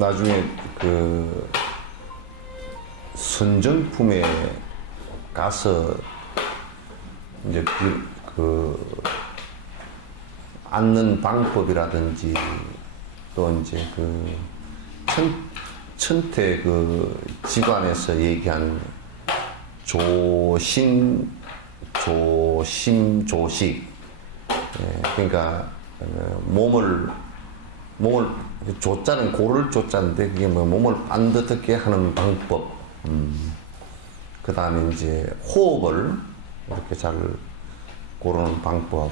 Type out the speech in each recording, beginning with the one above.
나중에 그 선정품에 가서 이제 그 앉는 방법이라든지 또 이제 그 천태 그 지관에서 얘기한 조심, 조식. 예, 그러니까 몸을 조자는 고를 조자인데 그게 뭐 몸을 반듯하게 하는 방법. 그 다음에 이제 호흡을 이렇게 잘 고르는 방법.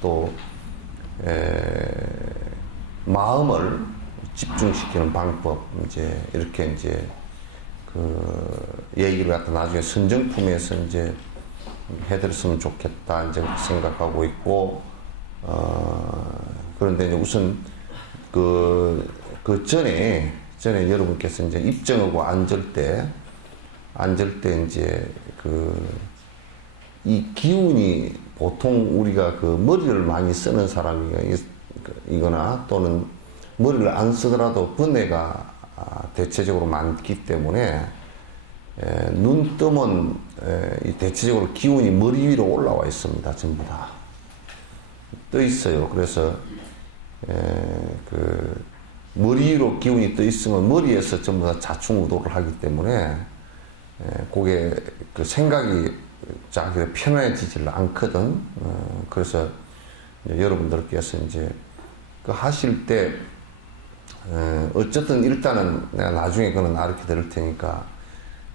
또 마음을 집중시키는 방법. 이제 이렇게 이제 그 얘기를 갖다 나중에 선정품에서 이제 해드렸으면 좋겠다 이제 생각하고 있고, 그런데 이제 우선 그 전에 여러분께서 이제 입정하고 앉을 때 이제 이 기운이 보통 우리가 그 머리를 많이 쓰는 사람이거나 또는 머리를 안 쓰더라도 번뇌가 대체적으로 많기 때문에 눈 뜨면 대체적으로 기운이 머리 위로 올라와 있습니다. 전부 다 떠 있어요. 그래서 그 머리 위로 기운이 떠 있으면 머리에서 전부 다 좌충우돌을 하기 때문에 그게 그 생각이 자기가 편해지질 않거든. 그래서 이제 여러분들께서 이제 그 하실 때 어쨌든 일단은 내가 나중에 그는 가르쳐 드릴 테니까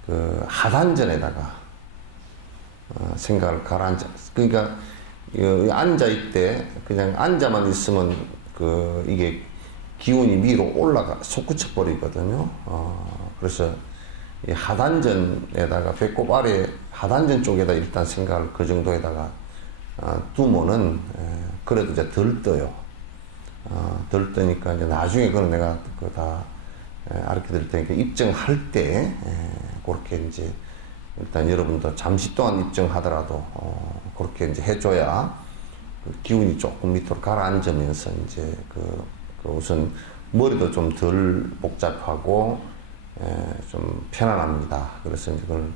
그 하단전에다가 생각을 가라앉아. 그러니까 앉아 있대 그냥 앉아만 있으면 그 이게 기운이 위로 올라가 솟구쳐 버리거든요. 그래서 이 하단전에다가 배꼽 아래 하단전 쪽에다 일단 생각을 그 정도에다가 두면은 그래도 이제 덜 떠요. 덜 뜨니까 이제 나중에 그건 내가 그 다 가르쳐 드릴 테니까 입증할 때 그렇게 이제 일단 여러분도 잠시 동안 입증하더라도 그렇게 이제 해줘야 그 기운이 조금 밑으로 가라앉으면서 이제 그 우선 머리도 좀 덜 복잡하고 좀 편안합니다. 그래서 이제 그걸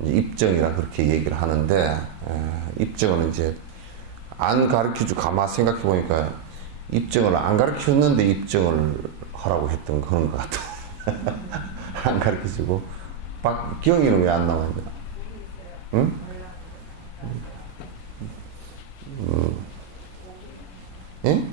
이제 입증이라 그렇게 얘기를 하는데, 입증은 이제 안 가르쳐주고 가만 생각해 보니까 입증을 안 가르쳤는데 입증을 하라고 했던 그런 것 같아. 안 가르쳐주고. 박기영이는 왜 안 나왔냐? 응? 예?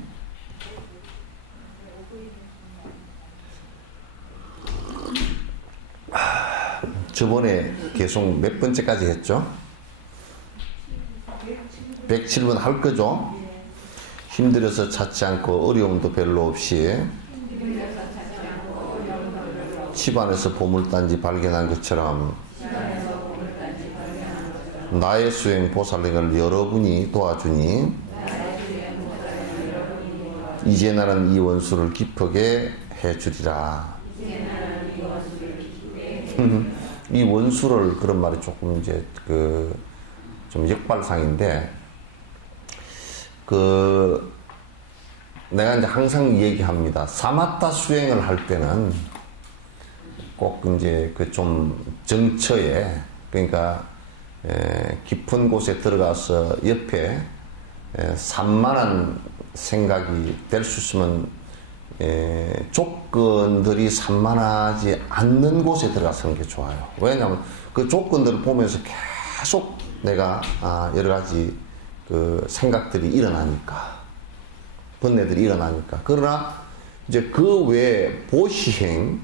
저번에 계속 몇 번째까지 했죠? 107번 할 거죠? 힘들어서 찾지 않고 어려움도 별로 없이 집안에서 보물단지 발견한 것처럼 나의 수행 보살행을 여러분이 도와주니 이제 나는 이 원수를 기쁘게 해주리라. 이 원수를 그런 말이 조금 이제 좀 역발상인데 내가 이제 항상 얘기합니다. 사마타 수행을 할 때는 꼭 이제 좀 정처에 그러니까 깊은 곳에 들어가서 옆에 산만한 생각이 될 수 있으면 조건들이 산만하지 않는 곳에 들어가서는 게 좋아요. 왜냐하면 그 조건들을 보면서 계속 내가 여러 가지 그 생각들이 일어나니까, 번뇌들이 일어나니까. 그러나 이제 그 외에 보시행,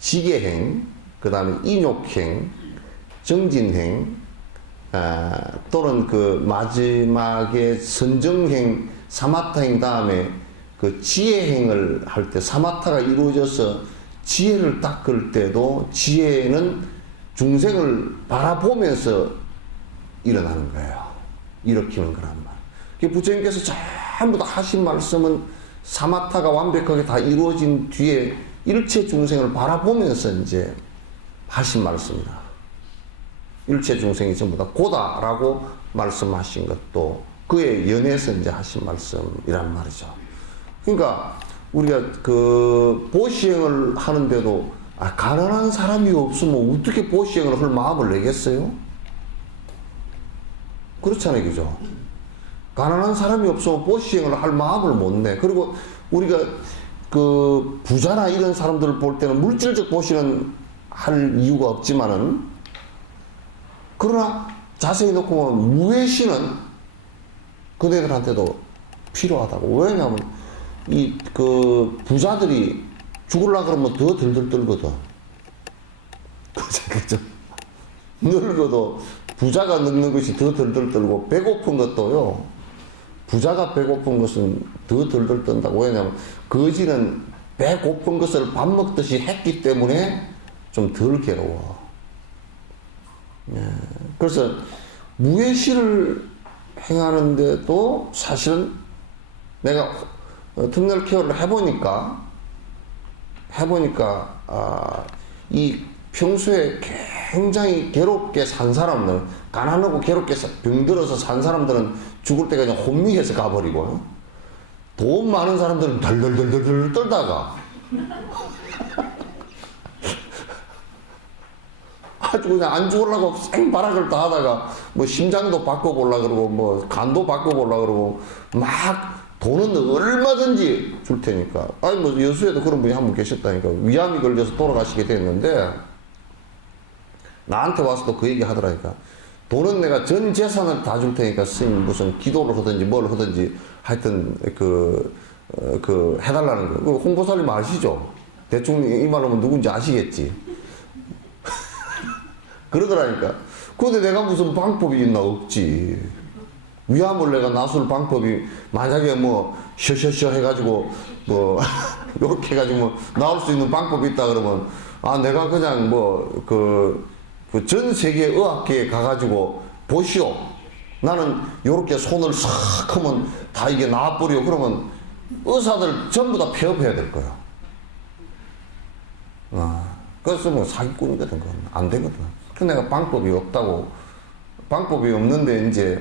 지계행, 그 다음에 인욕행, 정진행, 또는 그 마지막에 선정행, 사마타행 다음에 그 지혜행을 할 때 사마타가 이루어져서 지혜를 닦을 때도 지혜는 중생을 바라보면서 일어나는 거예요. 일으키는 거란 말. 부처님께서 전부 다 하신 말씀은 사마타가 완벽하게 다 이루어진 뒤에 일체 중생을 바라보면서 이제 하신 말씀이다. 일체 중생이 전부 다 고다라고 말씀하신 것도 그에 연해서 이제 하신 말씀이란 말이죠. 그러니까 우리가 그 보시행을 하는데도 가난한 사람이 없으면 어떻게 보시행을 할 마음을 내겠어요? 그렇잖아요, 그죠? 가난한 사람이 없으면 보시행을 할 마음을 못 내. 그리고 우리가 그 부자나 이런 사람들을 볼 때는 물질적 보시는 할 이유가 없지만은, 그러나 자세히 놓고 보면 무외시는 그네들한테도 필요하다고. 왜냐하면 이 그 부자들이 죽으려고 그러면 더 들들 떨거든. 그죠? 늙어도 부자가 늙는 것이 더 들들 떨고, 배고픈 것도요, 부자가 배고픈 것은 더 들들 떤다고. 왜냐하면 거지는 배고픈 것을 밥 먹듯이 했기 때문에 좀 덜 괴로워. 그래서 무외시를 행하는데도 사실은 내가 터미널 케어를 해보니까 이 평소에 굉장히 괴롭게 산 사람들, 가난하고 괴롭게 병들어서 산 사람들은 죽을 때 그냥 혼미해서 가버리고, 돈 많은 사람들은 덜덜덜덜 떨다가 아주 그냥 안 죽으려고 생바락을 다 하다가 뭐 심장도 바꿔보려고 그러고 뭐 간도 바꿔보려고 그러고 막 돈은 얼마든지 줄 테니까. 아니 뭐 여수에도 그런 분이 한 분 계셨다니까. 위암이 걸려서 돌아가시게 됐는데 나한테 와서도 그 얘기 하더라니까. 돈은 내가 전 재산을 다 줄 테니까 스님 무슨 기도를 하든지 뭘 하든지 하여튼 해달라는 거. 그 홍보사님 아시죠? 대충 이 말 하면 누군지 아시겠지? 그러더라니까. 근데 내가 무슨 방법이 있나? 없지. 위암을 내가 나술 방법이 만약에 뭐 셔셔셔 해가지고 뭐 요렇게 해가지고 나올 수 있는 방법이 있다 그러면 내가 그냥 뭐 그 전 세계 의학계에 가가지고 보시오. 나는 요렇게 손을 싹 하면 다 이게 나와버려. 그러면 의사들 전부 다 폐업해야 될 거야. 그래서 뭐 사기꾼이거든. 그건 안 되거든. 그 내가 방법이 없다고. 방법이 없는데 이제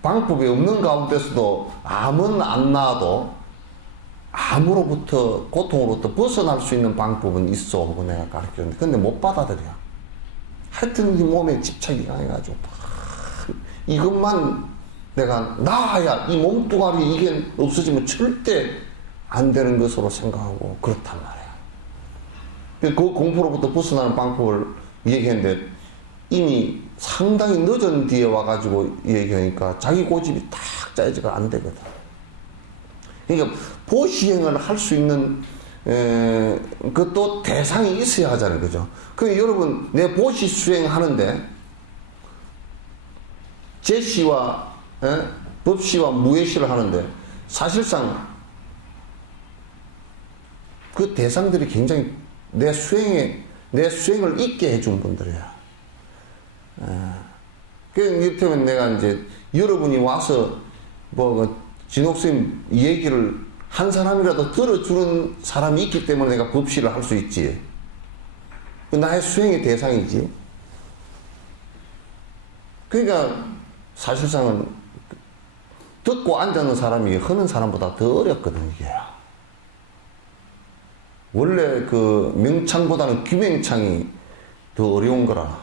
방법이 없는 가운데서도 암은 안 나아도 암으로부터 고통으로부터 벗어날 수 있는 방법은 있어 하고 내가 가르쳤는데 근데 못 받아들여. 하여튼 이 몸에 집착이 강해가지고 이것만 내가 나아야 이 몸뚱아리 이게 없어지면 절대 안 되는 것으로 생각하고 그렇단 말이야. 그 공포로부터 벗어나는 방법을 얘기했는데 이미 상당히 늦은 뒤에 와가지고 얘기하니까 자기 고집이 딱 짜여져가 안 되거든. 그러니까 보시행을 할 수 있는 그것도 대상이 있어야 하잖아요. 그죠? 그러니까 여러분 내 보시 수행하는데 제시와 법시와 무예시를 하는데 사실상 그 대상들이 굉장히 내 수행을 잊게 해준 분들이야. 이를테면 내가 이제 여러분이 와서 뭐 진옥스님 얘기를 한 사람이라도 들어주는 사람이 있기 때문에 내가 법시를 할 수 있지. 나의 수행의 대상이지. 그러니까 사실상은 듣고 앉아있는 사람이 하는 사람보다 더 어렵거든 이게. 원래 그 명창보다는 귀명창이 더 어려운 거라.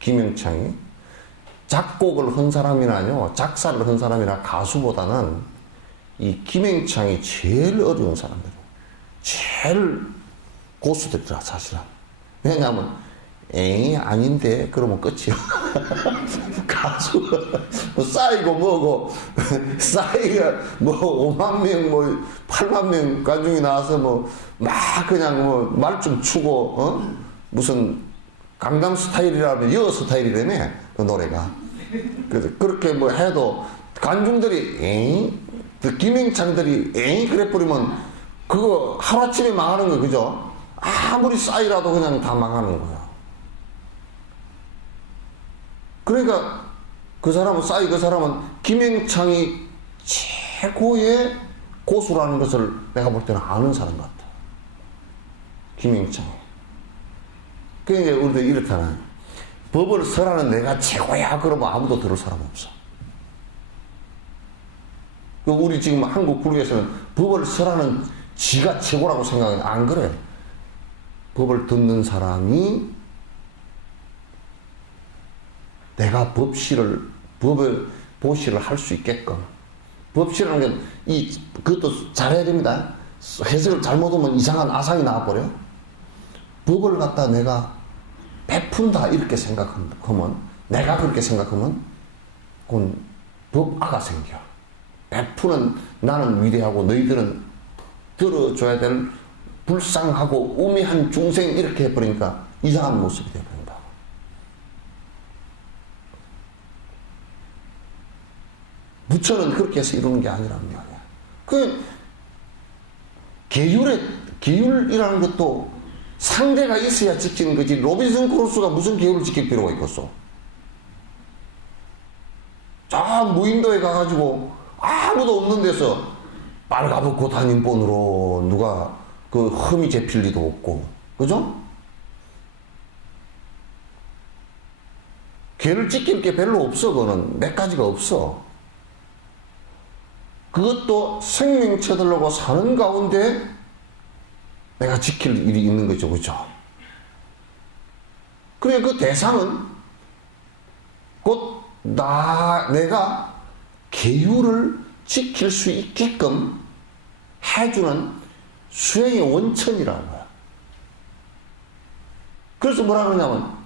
귀명창이 작곡을 한 사람이나요 작사를 한 사람이나 가수보다는 이 귀명창이 제일 어려운 사람들, 제일 고수들이라 사실은. 왜냐하면 에이 아닌데 그러면 끝이야. 가수 뭐 쌓이고 뭐고 쌓이가 뭐 5만 명 뭐 8만 명 관중이 나와서 뭐 막 그냥 뭐 말 좀 추고 무슨 강남 스타일이라면 여 스타일이라며 그 노래가. 그래서 그렇게 뭐 해도 관중들이 에이 그 김영창들이 에이 그래 버리면 그거 하루아침에 망하는 거 그죠? 아무리 싸이라도 그냥 다 망하는 거야. 그러니까 그 사람은 싸이 그 사람은 김영창이 최고의 고수라는 것을 내가 볼 때는 아는 사람 같아. 김영창이. 그러니까 이제 우리도 이렇잖아. 법을 설하는 내가 최고야 그러면 아무도 들을 사람 없어. 우리 지금 한국 불교에서는 법을 설하는 지가 최고라고 생각하는, 안 그래. 법을 듣는 사람이 내가 법의 보시를 할 수 있게끔. 법시라는 게, 그것도 잘해야 됩니다. 해석을 잘못하면 이상한 아상이 나와버려. 법을 갖다 내가 베푼다, 이렇게 생각하면, 내가 그렇게 생각하면, 그건 법아가 생겨. 베푸는 나는 위대하고 너희들은 들어줘야 될 불쌍하고 우매한 중생, 이렇게 해버리니까 이상한 모습이 되어버린다. 부처는 그렇게 해서 이루는 게 아니란 말이야. 계율이라는 것도 상대가 있어야 지키는 거지. 로빈슨 크루소가 무슨 계율을 지킬 필요가 있겠어? 저 무인도에 가가지고 아무도 없는 데서 빨가벗고 다닌 뻔으로 누가 그 흠이 잡힐 리도 없고, 그죠? 계를 지킬 게 별로 없어. 그거는 몇 가지가 없어. 그것도 생명체들하고 사는 가운데 내가 지킬 일이 있는 거죠. 그죠? 그래, 그 대상은 곧 내가 계율을 지킬 수 있게끔 해주는 수행의 원천이라는 거야. 그래서 뭐라 그러냐면,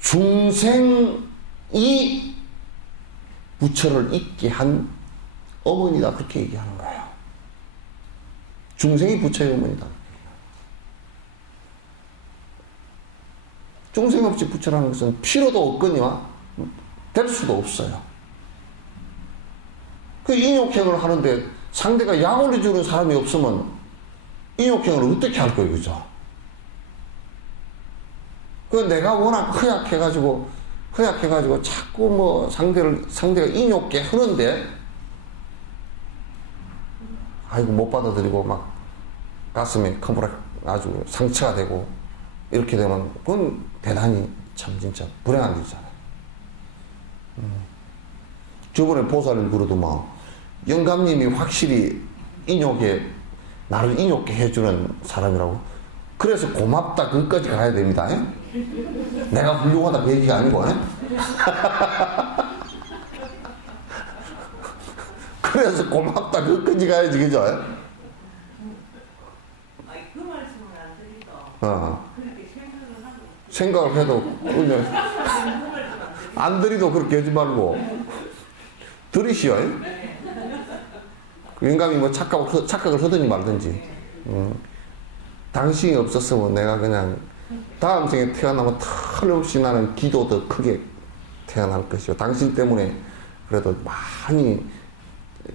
중생이 부처를 잊게 한 어머니다, 그렇게 얘기하는 거예요. 중생이 부처의 어머니다. 중생 없이 부처라는 것은 필요도 없거니와 될 수도 없어요. 그 인욕행을 하는데 상대가 약을 주는 사람이 없으면 인욕행을 어떻게 할 거예요, 그죠? 그 내가 워낙 허약해가지고 자꾸 뭐 상대가 인욕게 하는데, 아이고 못 받아들이고 막 가슴에 커브락 아주 상처가 되고 이렇게 되면 그건 대단히 참 진짜 불행한 일이잖아요. 저번에 보살을 부르도 막 영감님이 확실히 나를 인욕게 해주는 사람이라고. 그래서 고맙다, 그것까지 가야 됩니다. 내가 훌륭하다, 그 얘기가 아니고. 그래서 고맙다, 그것까지 가야지, 그죠? 그 말씀을 안 드리도 그렇게 생각을 해도 안 드리도 그렇게 하지 말고 들으시오. 그 영감이 뭐 착각을 하든지 말든지. 당신이 없었으면 내가 그냥 다음 생에 태어나면 털없이 나는 기도 더 크게 태어날 것이요. 당신 때문에 그래도 많이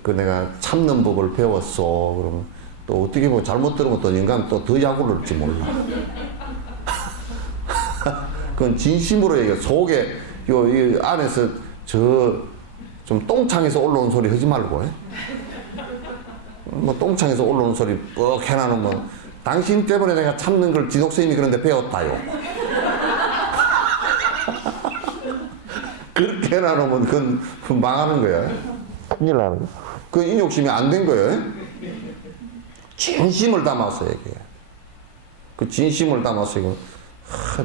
내가 참는 법을 배웠어. 그러면 또 어떻게 보면 잘못 들으면 또 영감이 또 더 약을 할지 몰라. 그건 진심으로 얘기해. 속에 이 안에서 좀 똥창에서 올라온 소리 하지 말고. 뭐 똥창에서 올라오는 소리 뻑 해놔놓으면 당신 때문에 내가 참는 걸 지독스님이 그런데 배웠다요. 그렇게 해놔놓으면 그건 망하는 거야. 큰일 나는 거야. 그 인욕심이 안 된 거예요. 진심을 담아서 얘기해. 그 진심을 담아서 이거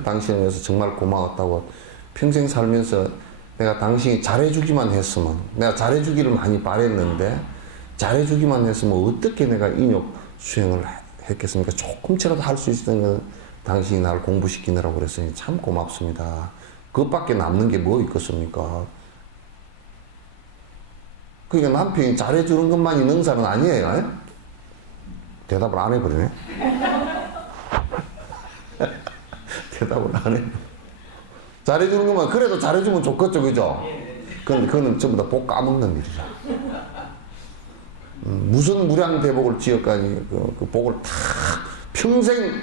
당신에 대해서 정말 고마웠다고. 평생 살면서 내가 당신이 잘해주기만 했으면, 내가 잘해주기를 많이 바랬는데 잘해주기만 했으면 어떻게 내가 인욕 수행을 했겠습니까? 조금치라도 할 수 있는 건 당신이 나를 공부시키느라고 그랬으니 참 고맙습니다. 그것밖에 남는 게 뭐 있겠습니까? 그러니까 남편이 잘해주는 것만이 능사는 아니에요. 대답을 안 해버리네. 대답을 안 해. 잘해주는 것만, 그래도 잘해주면 좋겠죠, 그죠? 근데 그거는 전부 다 복 까먹는 일이라. 무슨 무량대복을 지었까니 그 복을 다 평생,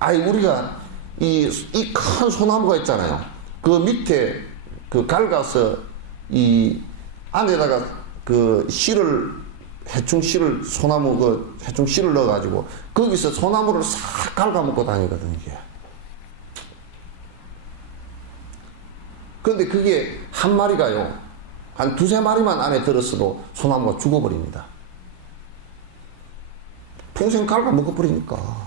우리가 이 큰 소나무가 있잖아요. 그 밑에 갈가서 이 안에다가 해충 씨를, 소나무 해충 씨를 넣어가지고 거기서 소나무를 싹 갉아먹고 다니거든, 이게. 근데 그게 한 마리가요, 한 두세 마리만 안에 들었어도 소나무가 죽어버립니다. 평생 갉아 먹어버리니까.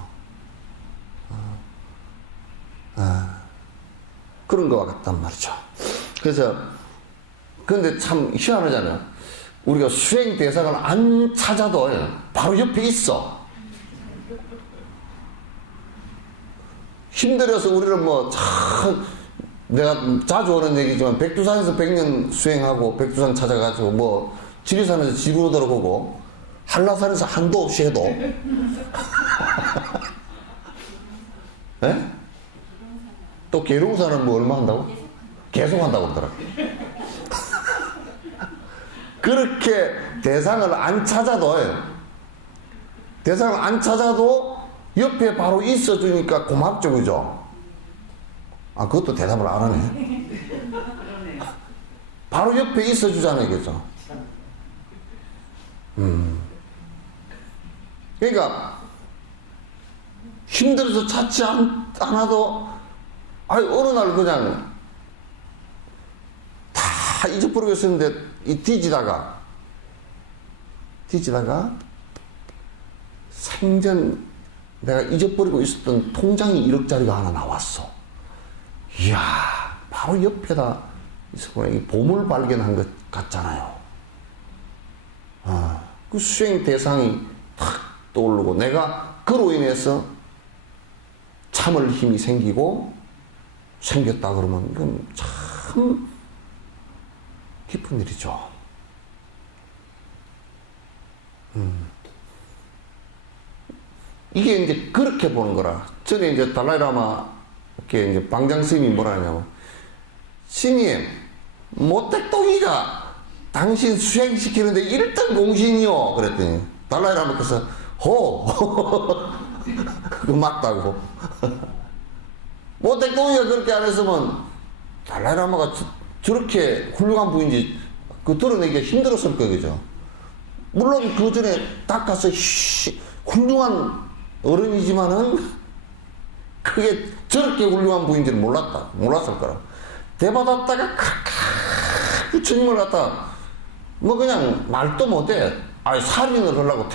그런 거와 같단 말이죠. 그래서, 근데 참 희한하잖아요. 우리가 수행 대상을 안 찾아도 바로 옆에 있어. 힘들어서 우리는 뭐, 참, 내가 자주 오는 얘기지만, 백두산에서 100년 수행하고, 백두산 찾아가지고, 뭐, 지리산에서 지루로 들어보고, 한라산에서 한도 없이 해도, 예? 또 계룡산은 뭐 얼마 한다고? 계속 한다고 그러더라고요. 그렇게 대상을 안 찾아도 옆에 바로 있어주니까 고맙죠, 그죠? 아, 그것도 대답을 안 하네. 바로 옆에 있어주잖아요, 그죠? 그러니까 힘들어서 찾지 않아도 어느 날 그냥 다 잊어버리고 있었는데 뒤지다가 생전 내가 잊어버리고 있었던 통장이 1억짜리가 하나 나왔어. 이야, 바로 옆에다 있었구나. 이 보물 발견한 것 같잖아요. 그 수행 대상이 탁 떠오르고 내가 그로 인해서 참을 힘이 생겼다 그러면 이건 참 기쁜 일이죠. 이게 이제 그렇게 보는 거라. 전에 이제 달라이라마께 이제 방장 스님이 뭐라 하냐면, 스님, 모택동이가 당신 수행시키는데 1등 공신이요. 그랬더니 달라이라마께서 그거 맞다고. 모택동이가 그렇게 안 했으면 달라이라마가 저렇게 훌륭한 분인지 그 드러내기가 힘들었을 거예요, 그죠? 물론 그 전에 닦아서 훌륭한 어른이지만은 그게 저렇게 훌륭한 분인지는 몰랐을 거라. 대받았다가 부처님을 갖다 뭐 그냥 말도 못해. 살인을 하려고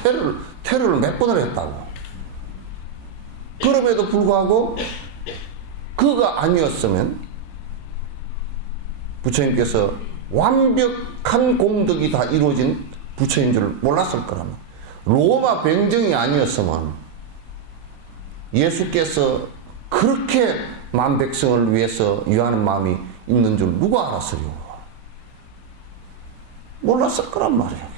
테러를 몇 번을 했다고. 그럼에도 불구하고 그가 아니었으면 부처님께서 완벽한 공덕이 다 이루어진 부처인 줄 몰랐을 거라면, 로마 병정이 아니었으면 예수께서 그렇게 만 백성을 위해서 유하는 마음이 있는 줄 누가 알았으리요? 몰랐을 거란 말이에요.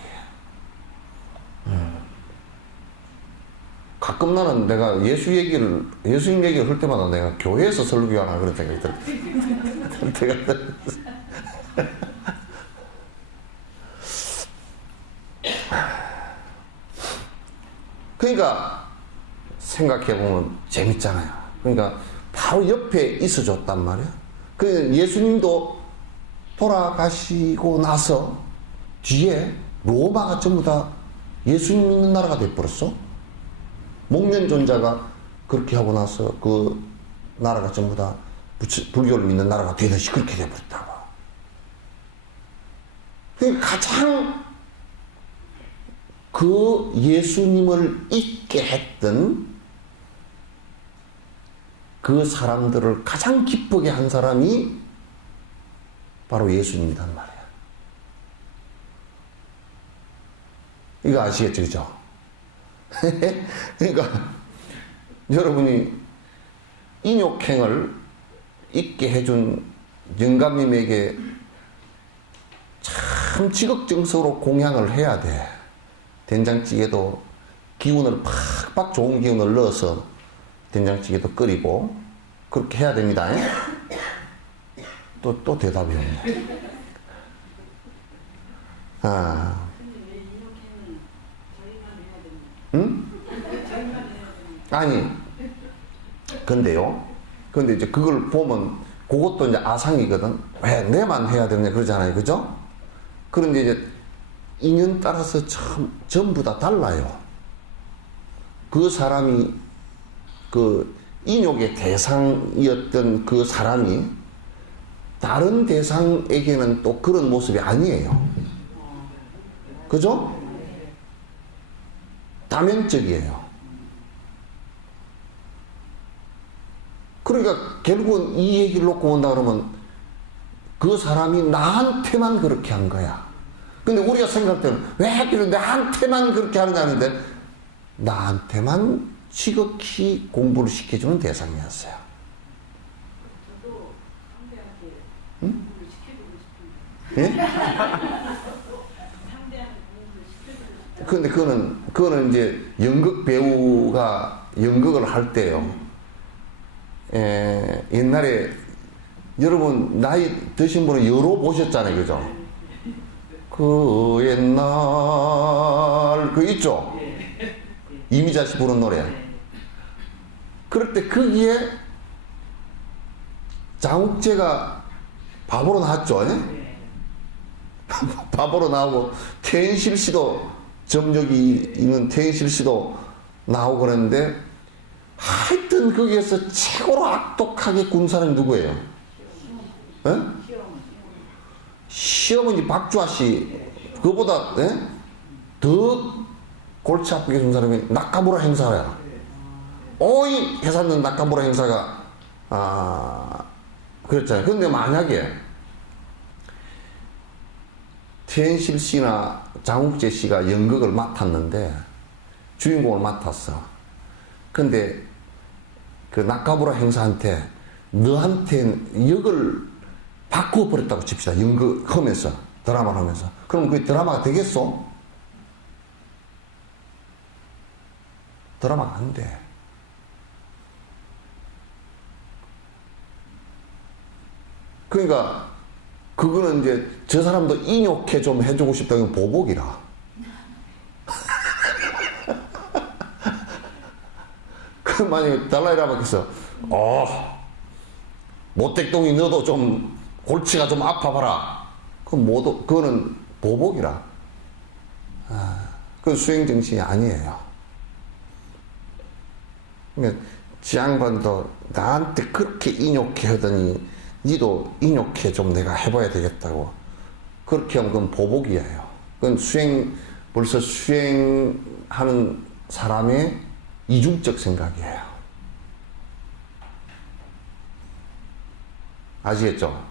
가끔 나는 내가 예수님 얘기를 할 때마다 내가 교회에서 설교하나 그런 생각이 들어요. 그러니까 생각해보면 재밌잖아요. 그러니까 바로 옆에 있어줬단 말이야. 그 예수님도 돌아가시고 나서 뒤에 로마가 전부 다 예수님 있는 나라가 돼버렸어. 목면존자가 그렇게 하고 나서 그 나라가 전부 다 불교를 믿는 나라가 되듯이 그렇게 돼버렸다고. 그러니까 가장 그 예수님을 잊게 했던 그 사람들을 가장 기쁘게 한 사람이 바로 예수님이란 말이야. 이거 아시겠죠, 그죠? 그러니까 여러분이 인욕행을 잊게 해준 영감님에게 참 지극정성으로 공양을 해야 돼. 된장찌개도 기운을 팍팍 좋은 기운을 넣어서 된장찌개도 끓이고 그렇게 해야 됩니다. 또 대답이 없네. 응? 아니, 근데 이제 그걸 보면 그것도 이제 아상이거든. 왜 내만 해야 되느냐 그러잖아요, 그죠? 그런데 이제 인연 따라서 전부 다 달라요. 그 사람이 그 인욕의 대상이었던 그 사람이 다른 대상에게는 또 그런 모습이 아니에요. 그죠? 다면적이에요. 그러니까 결국은 이 얘기를 놓고 본다 그러면 그 사람이 나한테만 그렇게 한 거야. 근데 우리가 생각할 때는 왜 하필 나한테만 그렇게 하느냐는데 나한테만 지극히 공부를 시켜주는 대상이었어요. 저도 상대한테 응? 공부를 시켜주고 싶은데. 예? 상대한테 공부를 시켜주고 싶다. 근데 그거는 이제 연극 배우가 연극을 할 때요. 옛날에 여러분 나이 드신 분은 여러 보셨잖아요, 그죠? 그 옛날 그 있죠? 이미자 씨 부른 노래. 그럴 때 거기에 장욱재가 바보로 나왔죠. 예? 바보로 나오고 태인실 씨도 점력이 있는 태인실 씨도 나오고 그러는데 하여튼 거기에서 최고로 악독하게 군 사람이 누구예요? 예? 시어머니 박주아 씨 그거보다 예? 더 골치 아프게 준 사람이 나카무라 행사야. 오이 해산는 나카무라 행사가 그랬잖아요. 근데 만약에 태인실 씨나 장욱재 씨가 연극을 맡았는데 주인공을 맡았어. 근데 그 나카무라 행사한테 너한테 역을 바꾸어버렸다고 칩시다. 연극하면서 드라마를 하면서. 그럼 그 드라마가 되겠어? 드라마가 안 돼. 그러니까 그거는 이제 저 사람도 인욕해 좀 해주고 싶다는 보복이라. 그 만약에 달라이라마께서 모택동이 너도 좀 골치가 좀 아파봐라. 그거는 보복이라. 그건 수행 정신이 아니에요. 그러니까 지양반도 나한테 그렇게 인욕해 하더니 니도 인욕해 좀 내가 해봐야 되겠다고. 그렇게 하면 그건 보복이에요. 그건 벌써 수행하는 사람의 이중적 생각이에요. 아시겠죠?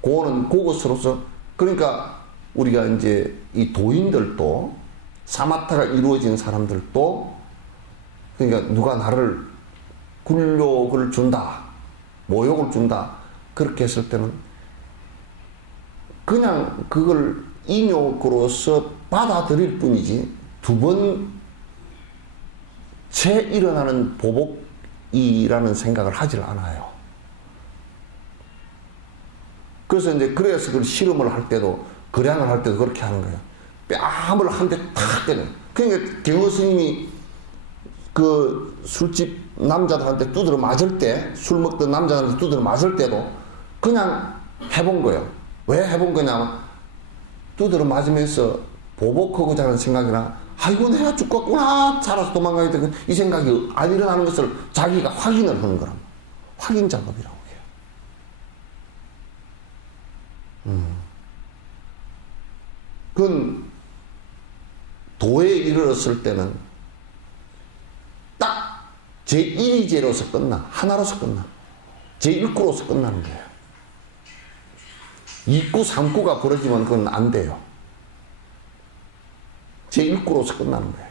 그것으로서, 그러니까 우리가 이제 이 도인들도, 사마타가 이루어진 사람들도, 그러니까 누가 나를 굴욕을 준다, 모욕을 준다, 그렇게 했을 때는 그냥 그걸 인욕으로서 받아들일 뿐이지, 재 일어나는 보복이라는 생각을 하질 않아요. 그래서 그걸 실험을 할 때도, 거량을 할 때도 그렇게 하는 거예요. 뺨을 한 대 탁 때려. 그러니까 경호 스님이 그 술집 남자들한테 두드려 맞을 때, 술 먹던 남자들한테 두드려 맞을 때도 그냥 해본 거예요. 왜 해본 거냐면, 두드려 맞으면서 보복하고자 하는 생각이나, 아이고, 내가 죽겠구나, 살아서 도망가야 되고, 이 생각이 안 일어나는 것을 자기가 확인을 하는 거랍니다. 확인 작업이라고 해요. 그건 도에 이르렀을 때는 딱 제1이제로서 끝나. 하나로서 끝나. 제1구로서 끝나는 거예요. 2구, 3구가 벌어지면 그건 안 돼요. 제1구로서 끝나는 거예요.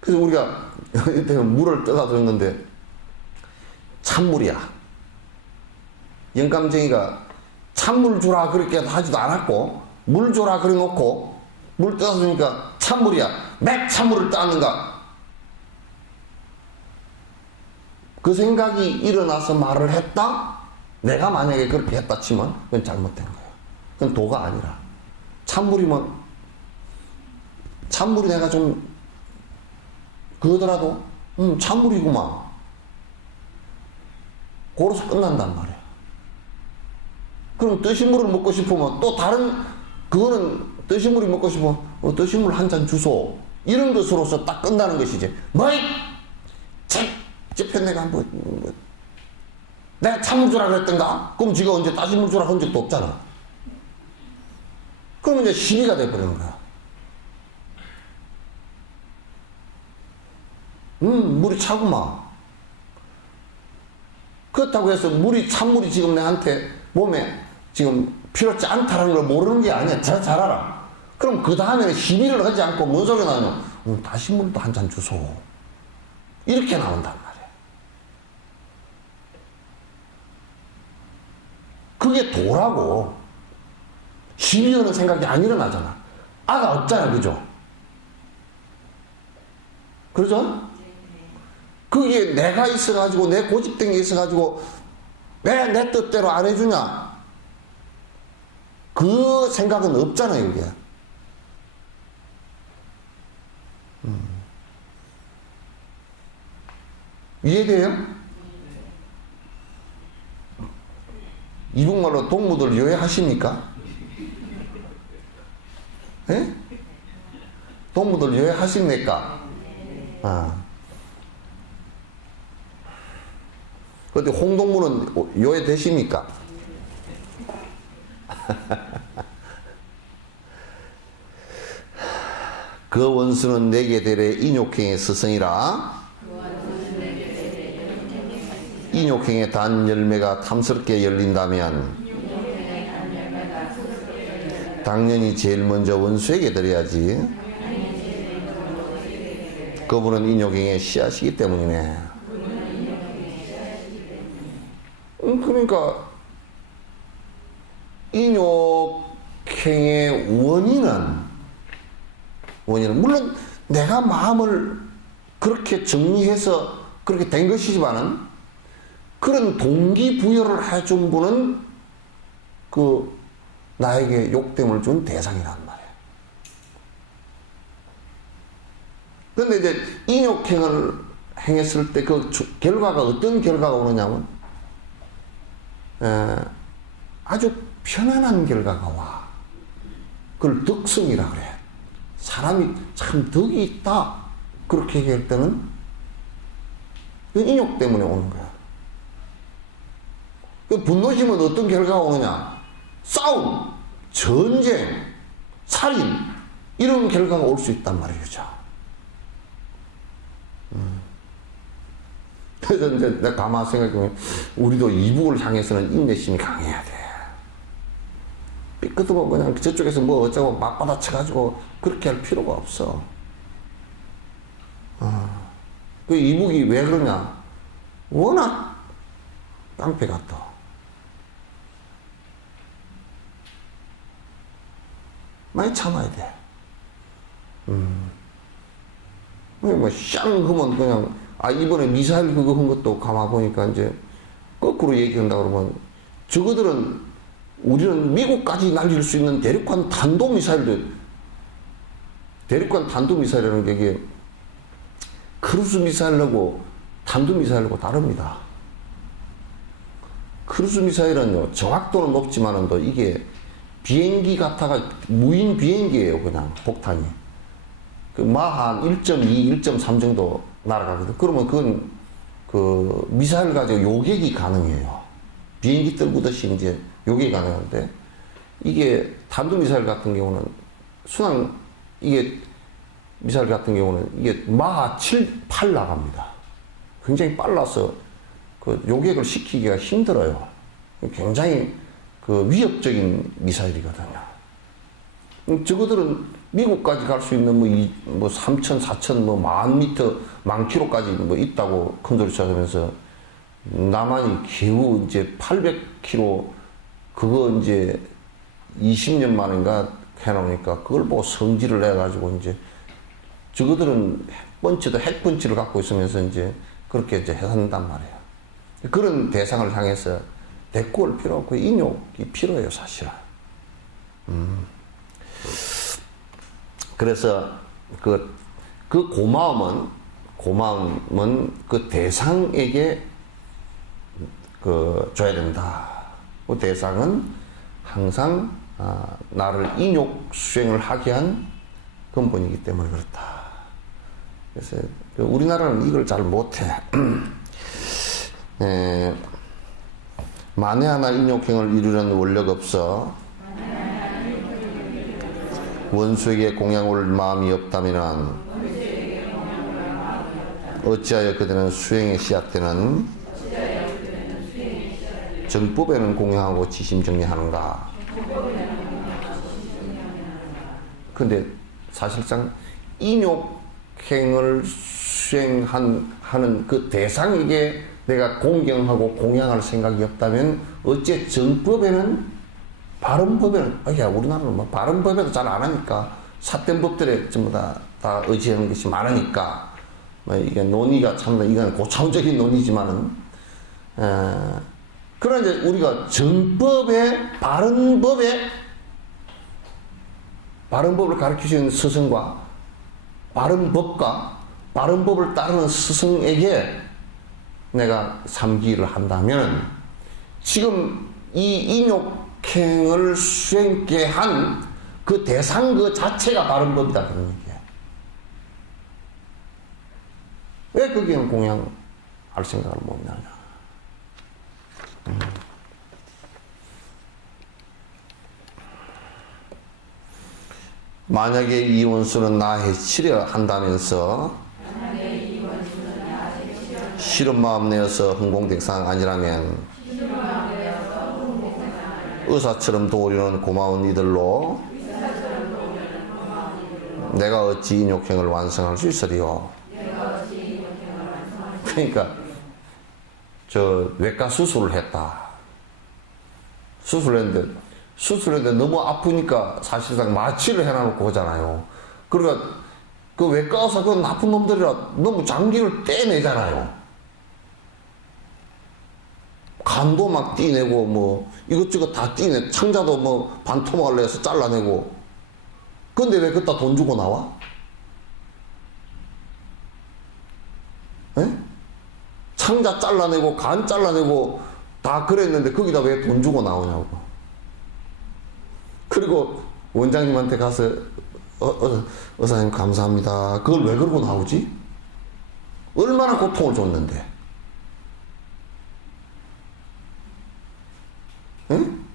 그래서 우리가 이때는 물을 떠다 줬는데 찬물이야. 영감쟁이가 찬물 주라 그렇게 하지도 않았고, 물 주라 그래 놓고 물 떠다 주니까 찬물이야. 맥 찬물을 따는가? 그 생각이 일어나서 말을 했다? 내가 만약에 그렇게 했다 치면 그건 잘못된 거예요. 그건 도가 아니라. 찬물이면, 찬물이 내가 좀 그러더라도 찬물이구만. 그래서 끝난단 말이야. 그럼 뜨신 물을 먹고 싶으면 또 다른, 그거는 뜨신 물이 먹고 싶으면 뜨신 물 한 잔 주소. 이런 것으로서 딱 끝나는 것이지. 뭐이! 책! 집편 내가 내 내가 참을 주라 그랬던가? 그럼 지가 언제 따짐을 주라 한 적도 없잖아. 그러면 이제 시비가 돼버리는 거야. 물이 차구만. 그렇다고 해서 찬물이 지금 내한테 몸에 지금 필요치 않다라는 걸 모르는 게 아니야. 잘 알아. 그럼 그 다음에는 시비를 하지 않고 뭔 소리가 나냐. 다시 물도 한 잔 주소. 이렇게 나온단 말이야. 그게 도라고. 시비하는 생각이 안 일어나잖아. 아가 없잖아. 그죠? 그러죠? 그게 내가 있어가지고, 내 고집된 게 있어가지고, 왜 내 뜻대로 안 해주냐? 그 생각은 없잖아요, 이게. 이해돼요? 이북말로 동무들 요해하십니까? 예? 동무들 요해하십니까? 아. 근데 홍동무는 요해되십니까? 그 원수는 내게 되래 인욕행의 스승이라. 인욕행의 단 열매가 탐스럽게 열린다면 당연히 제일 먼저 원수에게 드려야지. 그분은 인욕행의 씨앗이기 때문이네. 그러니까 인욕행의 원인은 물론 내가 마음을 그렇게 정리해서 그렇게 된 것이지만은 그런 동기부여를 해준 분은 그 나에게 욕됨을 준 대상이란 말이에요. 그런데 이제 인욕행을 행했을 때 그 결과가 어떤 결과가 오느냐면 아주 편안한 결과가 와. 그걸 덕성이라 그래. 사람이 참 덕이 있다. 그렇게 얘기할 때는 그 인욕 때문에 오는 거야. 그 분노심은 어떤 결과가 오느냐? 싸움, 전쟁, 살인 이런 결과가 올 수 있단 말이죠. 그래서 이제 내가 가만히 생각해보면 우리도 이북을 향해서는 인내심이 강해야 돼. 삐끗하면 그냥 저쪽에서 뭐 어쩌고 맞받아쳐가지고 그렇게 할 필요가 없어. 그 이북이 왜 그러냐? 워낙 깡패 같다. 많이 참아야 돼. 뭐, 샹 하면 그냥, 이번에 미사일 그거 한 것도 가만 보니까 이제, 거꾸로 얘기한다 그러면, 저거들은, 우리는 미국까지 날릴 수 있는 대륙간 탄도미사일이라는 게 이게, 크루즈 미사일하고 탄도미사일하고 다릅니다. 크루즈 미사일은요, 정확도는 높지만은 이게, 비행기 같아가 무인 비행기예요. 그냥 폭탄이 그 한 1.2, 1.3 정도 날아가거든. 그러면 그건 그 미사일 가지고 요격이 가능해요. 비행기 떨구듯이 이제 요격이 가능한데 이게 탄도미사일 같은 경우는 이게 미사일 같은 경우는 이게 마하 7, 8 나갑니다. 굉장히 빨라서 그 요격을 시키기가 힘들어요. 굉장히 그 위협적인 미사일이거든요. 저거들은 미국까지 갈 수 있는 뭐 3,000, 4,000, 뭐 10,000m, 10,000km까지 뭐 있다고 큰소리 쳐가면서 남한이 겨우 이제 800km 그거 이제 20년 만인가 해놓으니까 그걸 보고 성질을 내가지고 이제 저거들은 핵펀치를 갖고 있으면서 이제 그렇게 이제 해산단 말이에요. 그런 대상을 향해서 대꾸할 필요 없고 인욕이 필요해요, 사실은. 그래서 그 고마움은 그 대상에게 줘야 된다. 그 대상은 항상 나를 인욕 수행을 하게 한 근본이기 때문에 그렇다. 그래서 우리나라는 이걸 잘 못해. 만에 하나 인욕행을 이루려는 원력 없어 원수에게 공양할 마음이 없다면 어찌하여 그들은 수행에 씨앗되는 정법에는 공양하고 지심정리하는가. 근데 사실상 인욕행을 수행하는 그 대상에게 내가 공경하고 공양할 생각이 없다면 어째 정법에는 바른 법에는 야 우리나라는 뭐 바른 법에도 잘 안 하니까 삿된 법들에 전부 다 의지하는 것이 많으니까 뭐 이게 논의가 참 이건 고차원적인 논의지만은 그러나 이제 우리가 정법에 바른 법을 가르치시는 스승과 바른 법과 바른 법을 따르는 스승에게 내가 삼기를 한다면 지금 이 인욕행을 수행케 한 그 대상 그 자체가 바른 법이다 그런 얘기야. 왜 거기에는 공양할 생각을 못 하냐. 만약에 이 원수는 나 해치려 한다면서 싫은 마음 내어서 흥공대상 아니라면 의사처럼 도우려는 고마운 이들로 내가 어찌 인욕행을 완성할 수 있으리요. 그러니까 저 외과 수술을 했다. 수술했는데 너무 아프니까 사실상 마취를 해놔놓고 오잖아요. 그러니까 그 외과 의사 그 나쁜 놈들이라 너무 장기를 떼내잖아요. 간도 막 띠내고 뭐 이것저것 다 띠내. 창자도 뭐 반토막을 내서 잘라내고. 근데 왜 그따 돈 주고 나와? 에? 창자 잘라내고 간 잘라내고 다 그랬는데 거기다 왜 돈 주고 나오냐고. 그리고 원장님한테 가서 의사님 감사합니다. 그걸 왜 그러고 나오지? 얼마나 고통을 줬는데. 응?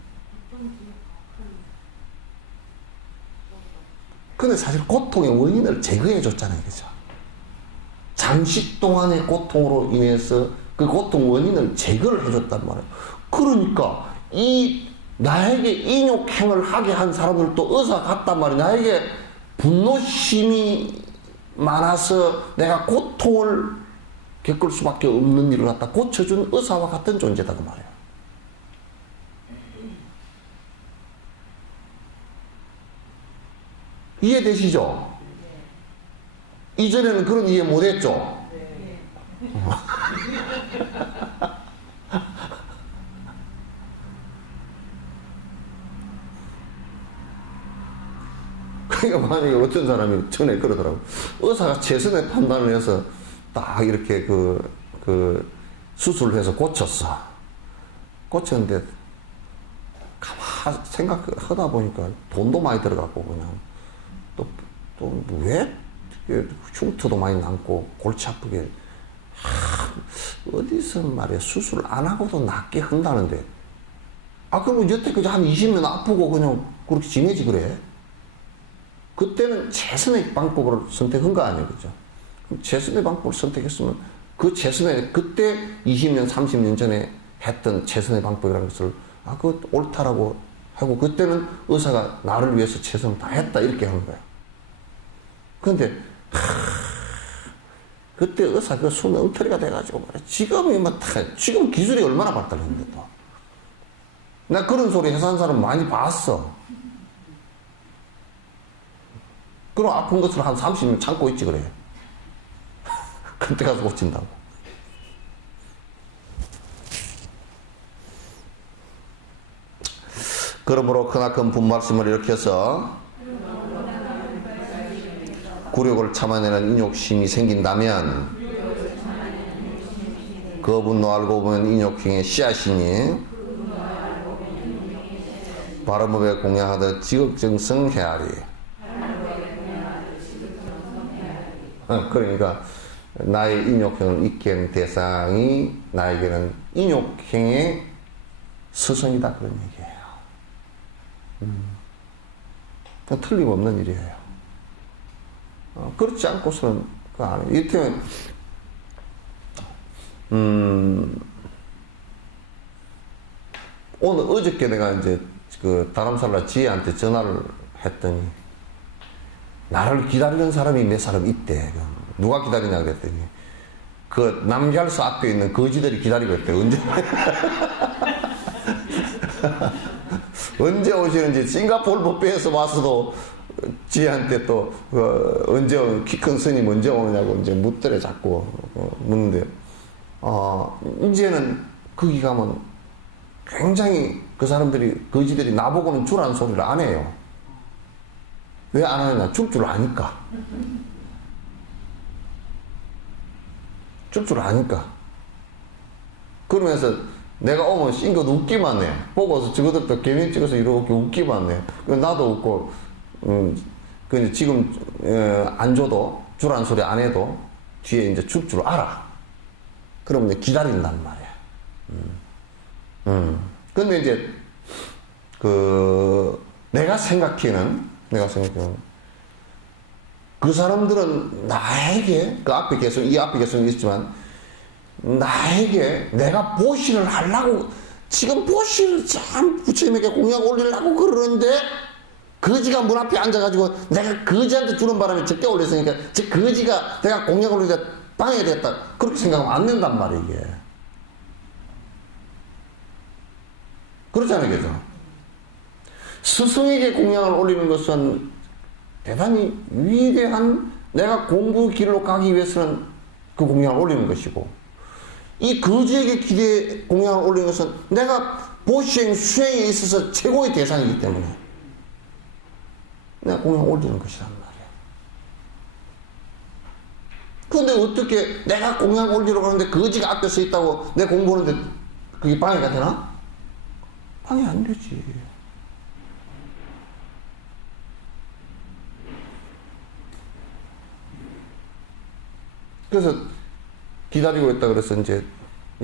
근데 사실 고통의 원인을 제거해 줬잖아요. 그죠? 잠시 동안의 고통으로 인해서 그 고통 원인을 제거를 해줬단 말이에요. 그러니까 나에게 인욕행을 하게 한 사람을 또 의사 같단 말이에요. 나에게 분노심이 많아서 내가 고통을 겪을 수밖에 없는 일을 갖다 고쳐준 의사와 같은 존재다 그 말이에요. 이해되시죠? 이전에는 그런 이해 못했죠? 그러니까 만약에 어떤 사람이 전에 그러더라고. 의사가 최선의 판단을 해서 딱 이렇게 수술을 해서 고쳤는데 가만 생각하다 보니까 돈도 많이 들어갔고 그냥 또 왜 흉터도 많이 남고 골치 아프게 어디서 말이야 수술 안 하고도 낫게 한다는데 그럼 여태까지 한 20년 아프고 그냥 그렇게 지내지 그래? 그때는 최선의 방법을 선택한 거 아니에요, 그죠? 그럼 최선의 방법을 선택했으면 그 최선의 그때 20년, 30년 전에 했던 최선의 방법이라는 것을 그거 옳다라고 하고 그때는 의사가 나를 위해서 최선을 다했다 이렇게 하는 거야. 그런데 그때 의사 그 손 엉터리가 돼가지고 말이야. 지금 기술이 얼마나 발달했는데 또. 나 그런 소리 해서 한 사람 많이 봤어. 그럼 아픈 것을 한 30년 참고 있지 그래. 그때 가서 고친다고. 그러므로 크나큰 분말씀을 일으켜서 굴욕을 참아내는 인욕심이 생긴다면 그 분노 알고 보면 인욕행의 씨앗이니 바른 법에 공양하듯 지극정성 헤아리. 그러니까 나의 인욕행을 잊게 한 대상이 나에게는 인욕행의 스승이다 그런 얘기예요. 그건 틀림없는 일이에요. 그렇지 않고서는 그거 안 해요. 이를테면 오늘 어저께 내가 이제 그 다람살라 지혜한테 전화를 했더니 나를 기다리는 사람이 몇 사람 있대. 누가 기다리냐 그랬더니 그 남갈수 앞에 있는 거지들이 기다리고 있대. 언제 오시는지 싱가포르 법회에서 와서도 지혜한테 또 언제 키 큰 스님 언제 오느냐고 이제 묻더래. 자꾸 묻는데 이제는 거기 가면 굉장히 그 사람들이 거지들이 나보고는 주라는 소리를 안 해요. 왜 안 하느냐? 줄 줄 아니까. 줄 줄 아니까. 그러면서 내가 오면 싱긋 웃기만 해. 보고서 저것들도 개명 찍어서 이렇게 웃기만 해. 나도 웃고, 그 지금 안 줘도 주라는 소리 안 해도 뒤에 이제 줄 줄 알아. 그러면 이제 기다린단 말이야. 근데 이제 내가 생각해는 그 사람들은 나에게 그 앞에 계속 이 앞에 계속 있지만 나에게 내가 보시를 하려고 지금 보시를 참 부처님에게 공약 올리려고 그러는데 거지가 문 앞에 앉아가지고 내가 거지한테 주는 바람에 적게 올렸으니까 저 거지가 내가 공약 올리다 방해됐다 그렇게 생각하면 안 된단 말이에요. 이게 그렇잖아요. 그죠? 스승에게 공약을 올리는 것은 대단히 위대한 내가 공부 길로 가기 위해서는 그 공약을 올리는 것이고 이 거지에게 공약을 올리는 것은 내가 보시행 수행에 있어서 최고의 대상이기 때문에 내가 공약을 올리는 것이란 말이야. 그런데 어떻게 내가 공약을 올리려고 하는데 거지가 앞에 서 있다고 내 공부하는데 그게 방해가 되나? 방해 안 되지. 그래서 기다리고 있다 그래서 이제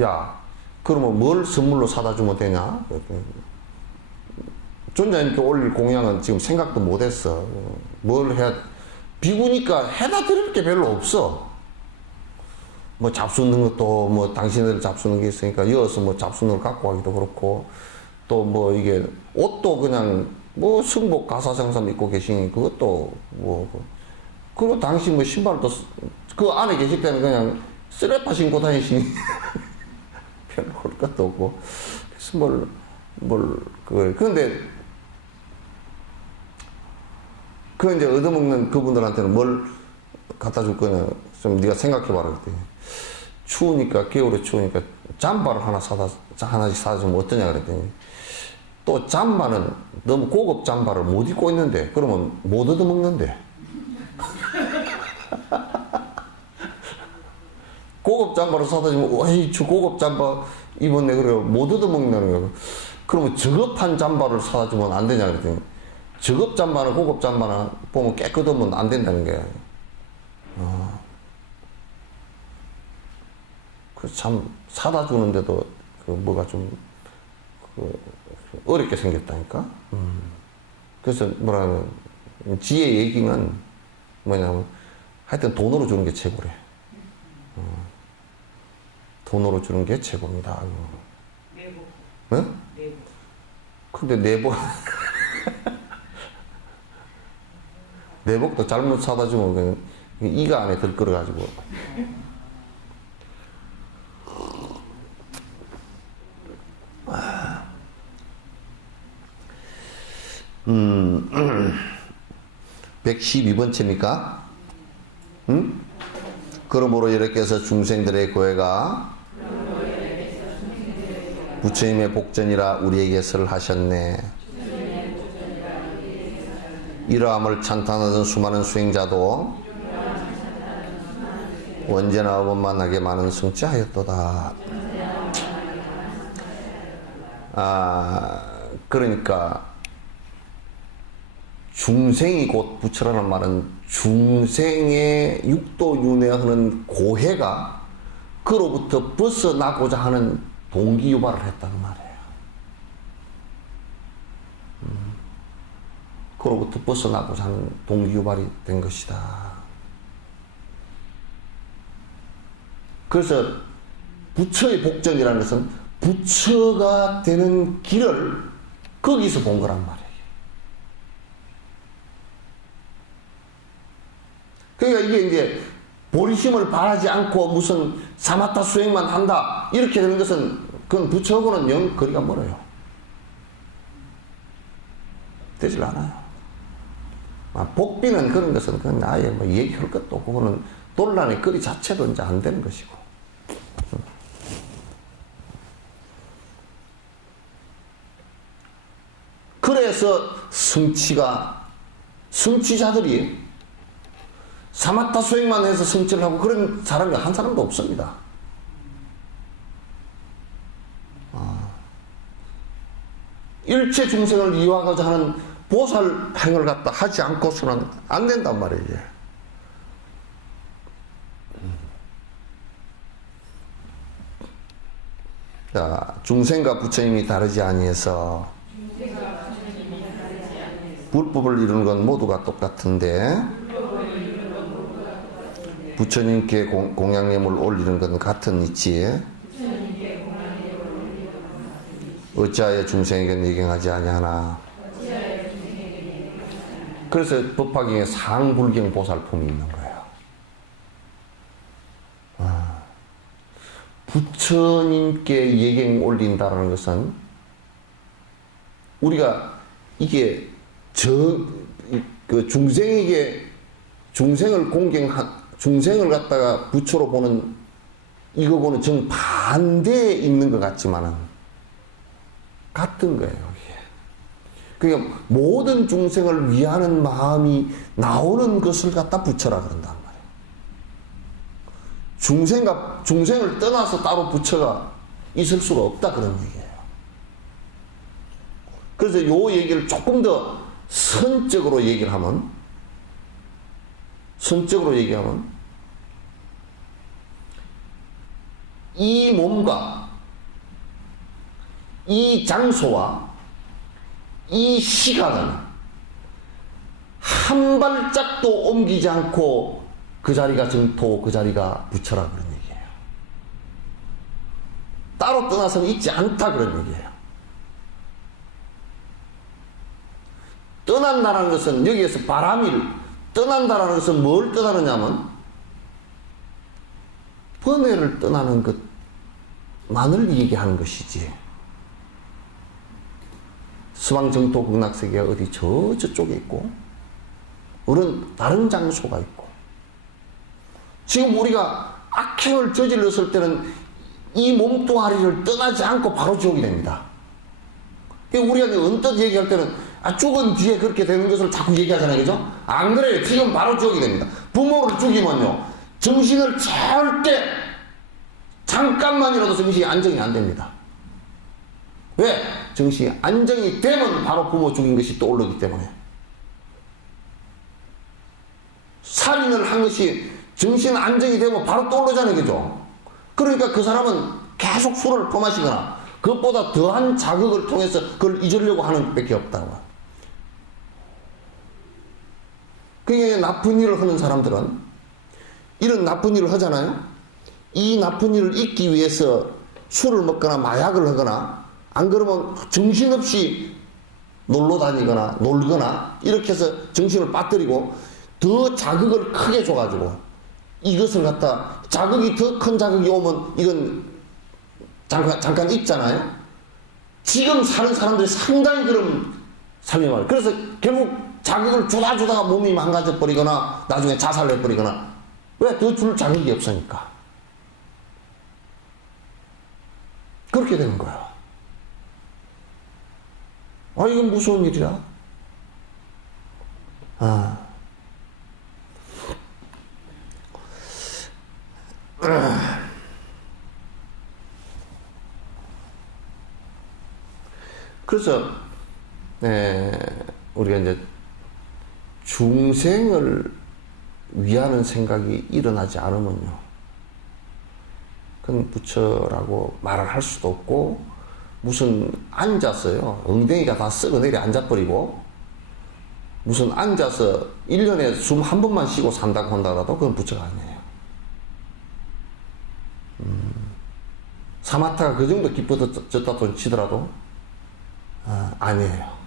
야 그러면 뭘 선물로 사다 주면 되냐? 존자님께 올릴 공양은 지금 생각도 못했어. 뭘 해야 비구니까 해다 드릴 게 별로 없어. 뭐 잡수는 것도 뭐 당신들 잡수는 게 있으니까 이어서 뭐 잡수는 걸 갖고 가기도 그렇고 또 뭐 이게 옷도 그냥 뭐 승복 가사장삼 입고 계시니 그것도 뭐 그리고 당신 뭐 신발도 그 안에 계실 때는 그냥 쓰레빠 신고 다니시니 별로 올 것도 없고 그래서 그런데 그 이제 얻어먹는 그분들한테는 뭘 갖다 줄 거냐 좀 네가 생각해봐라 그랬더니 추우니까 겨울에 추우니까 잠바를 하나씩 사다 주면 어떠냐 그랬더니 또 잠바는 너무 고급 잠바를 못 입고 있는데 그러면 못 얻어먹는데 고급 잠바를 사다 주면 어이 저 고급 잠바 입었네 그래요. 못 얻어먹는다는 거예요. 그러면 저급한 잠바를 사다 주면 안 되냐 그랬더니 저급 잠바나 고급 잠바나 보면 깨끗하면 안 된다는 게 그 참 사다 주는데도 그 뭐가 좀 어렵게 생겼다니까. 그래서 뭐라 하면 지혜 얘기는 뭐냐면 하여튼 돈으로 주는 게 최고래. 돈으로 주는 게 최고입니다. 내복. 응? 내복. 근데 내복도 잘못 사다 주면 그냥 이가 안에 들끓어가지고. 음, 112번째입니까? 응? 그러므로 이렇게 해서 중생들의 고해가 부처님의 복전이라 우리에게 설하셨네. 이러함을 찬탄하던 수많은 수행자도 언제나 어머만하게 많은 성취하였도다. 그러니까 중생이 곧 부처라는 말은 중생의 육도윤회하는 고해가 그로부터 벗어나고자 하는 동기 유발을 했다는 말이에요. 그로부터 벗어나고자 하는 동기유발이 된 것이다. 그래서 부처의 복전이라는 것은 부처가 되는 길을 거기서 본 거란 말이에요. 그러니까 이게 이제 보리심을 바라지 않고 무슨 사마타 수행만 한다 이렇게 되는 것은 그건 부처하고는 영 거리가 멀어요. 되질 않아요. 복비는 그런 것은 그건 아예 뭐 얘기할 것도 없고 그거는 논란의 거리 자체도 이제 안 되는 것이고. 그래서 성취자들이 사마타 수행만 해서 성취를 하고 그런 사람이 한 사람도 없습니다. 일체 중생을 이해하고자 하는 보살 행을 갖다 하지 않고서는 안 된단 말이에요. 자, 중생과 부처님이 다르지 아니해서 불법을 이루는 건 모두가 똑같은데 부처님께 공양념을 올리는 건 같은 이치. 어찌하여 중생에게 예경하지 아니하나. 그래서 법화경에 상불경 보살품이 있는 거예요. 부처님께 예경 올린다는 것은 우리가 이게 중생에게 중생을 갖다가 부처로 보는 이거고는 정반대에 있는 것 같지만은 같은 거예요. 이게. 그러니까 모든 중생을 위하는 마음이 나오는 것을 갖다 부처라 그런단 말이에요. 중생을 떠나서 따로 부처가 있을 수가 없다 그런 얘기예요. 그래서 요 얘기를 조금 더 선적으로 얘기를 하면 이 몸과 이 장소와 이 시간은 한 발짝도 옮기지 않고 그 자리가 정토, 그 자리가 부처라 그런 얘기예요. 따로 떠나서는 있지 않다 그런 얘기예요. 떠난다는 것은 여기에서 떠난다는 것은 뭘 떠나느냐면 번뇌를 떠나는 것만을 얘기하는 것이지. 수왕정토 극락세계가 어디 저쪽에 있고 다른 장소가 있고 지금 우리가 악행을 저질렀을 때는 이 몸뚱아리를 떠나지 않고 바로 지옥이 됩니다. 우리가 언뜻 얘기할 때는 죽은 뒤에 그렇게 되는 것을 자꾸 얘기하잖아요. 그죠? 안 그래요. 지금 바로 지옥이 됩니다. 부모를 죽이면요. 정신을 절대 잠깐만이라도 정신이 안정이 안 됩니다. 왜? 정신이 안정이 되면 바로 부모 죽인 것이 떠오르기 때문에. 살인을 한 것이 정신 안정이 되면 바로 떠오르잖아요. 그죠? 그러니까 그 사람은 계속 술을 퍼마시거나 그것보다 더한 자극을 통해서 그걸 잊으려고 하는 밖에 없다고. 그러니까 나쁜 일을 하는 사람들은 이런 나쁜 일을 하잖아요. 이 나쁜 일을 잊기 위해서 술을 먹거나 마약을 하거나 안 그러면 정신없이 놀러 다니거나 놀거나 이렇게 해서 정신을 빠뜨리고 더 자극을 크게 줘가지고 이것을 갖다 자극이 더 큰 자극이 오면 이건 잠깐 잊잖아요. 지금 사는 사람들이 상당히 그런 삶이 많아요. 그래서 결국 자극을 주다가 몸이 망가져 버리거나 나중에 자살해 버리거나 왜? 더 줄 자극이 없으니까. 그렇게 되는 거야. 이건 무서운 일이야. 그래서 우리가 이제 중생을 위하는 생각이 일어나지 않으면요, 그건 부처라고 말을 할 수도 없고, 무슨 앉았어요. 엉덩이가 다 썩어내려 앉아버리고 무슨 앉아서 1년에 숨 한 번만 쉬고 산다고 한다라도 그건 부처가 아니에요. 사마타가 그 정도 깊어졌다 돈 치더라도 아니에요.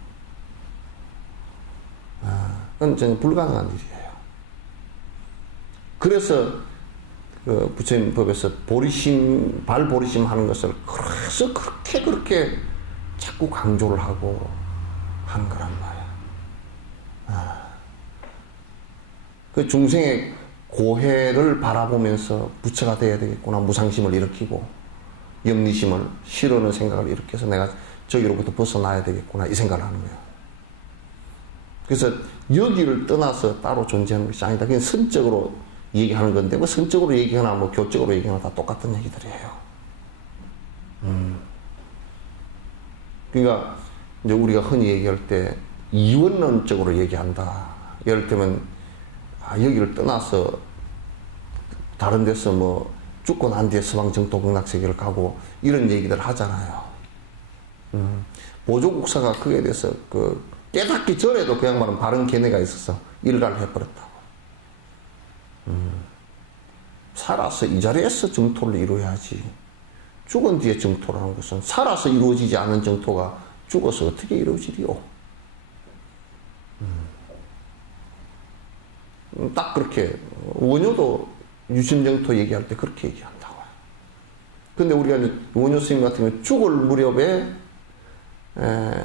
그건 전혀 불가능한 일이에요. 그래서 그 부처님 법에서 보리심, 발보리심 하는 것을 그래서 그렇게 자꾸 강조를 하고 하는 거란 말이야. 그 중생의 고해를 바라보면서 부처가 돼야 되겠구나. 무상심을 일으키고 염리심을 싫어하는 생각을 일으켜서 내가 저기로부터 벗어나야 되겠구나 이 생각을 하는 거예요. 그래서 여기를 떠나서 따로 존재하는 것이 아니다. 그냥 선적으로 얘기하는 건데 뭐 선적으로 얘기하나 뭐 교적으로 얘기하나 다 똑같은 얘기들이에요. 그러니까 이제 우리가 흔히 얘기할 때 이원론적으로 얘기한다. 예를 들면 여기를 떠나서 다른 데서 뭐 죽고 난 뒤에 서방 정토 극락세계를 가고 이런 얘기들 하잖아요. 보조국사가 그에 대해서 그 깨닫기 전에도 그 양반은 바른 견해가 있어서 일가를 해버렸다고. 살아서 이 자리에서 정토를 이루어야지. 죽은 뒤에 정토라는 것은 살아서 이루어지지 않은 정토가 죽어서 어떻게 이루어지리요? 딱 그렇게 원효도 유심정토 얘기할 때 그렇게 얘기한다고. 근데 우리가 이제 원효 스님 같은 경우 죽을 무렵에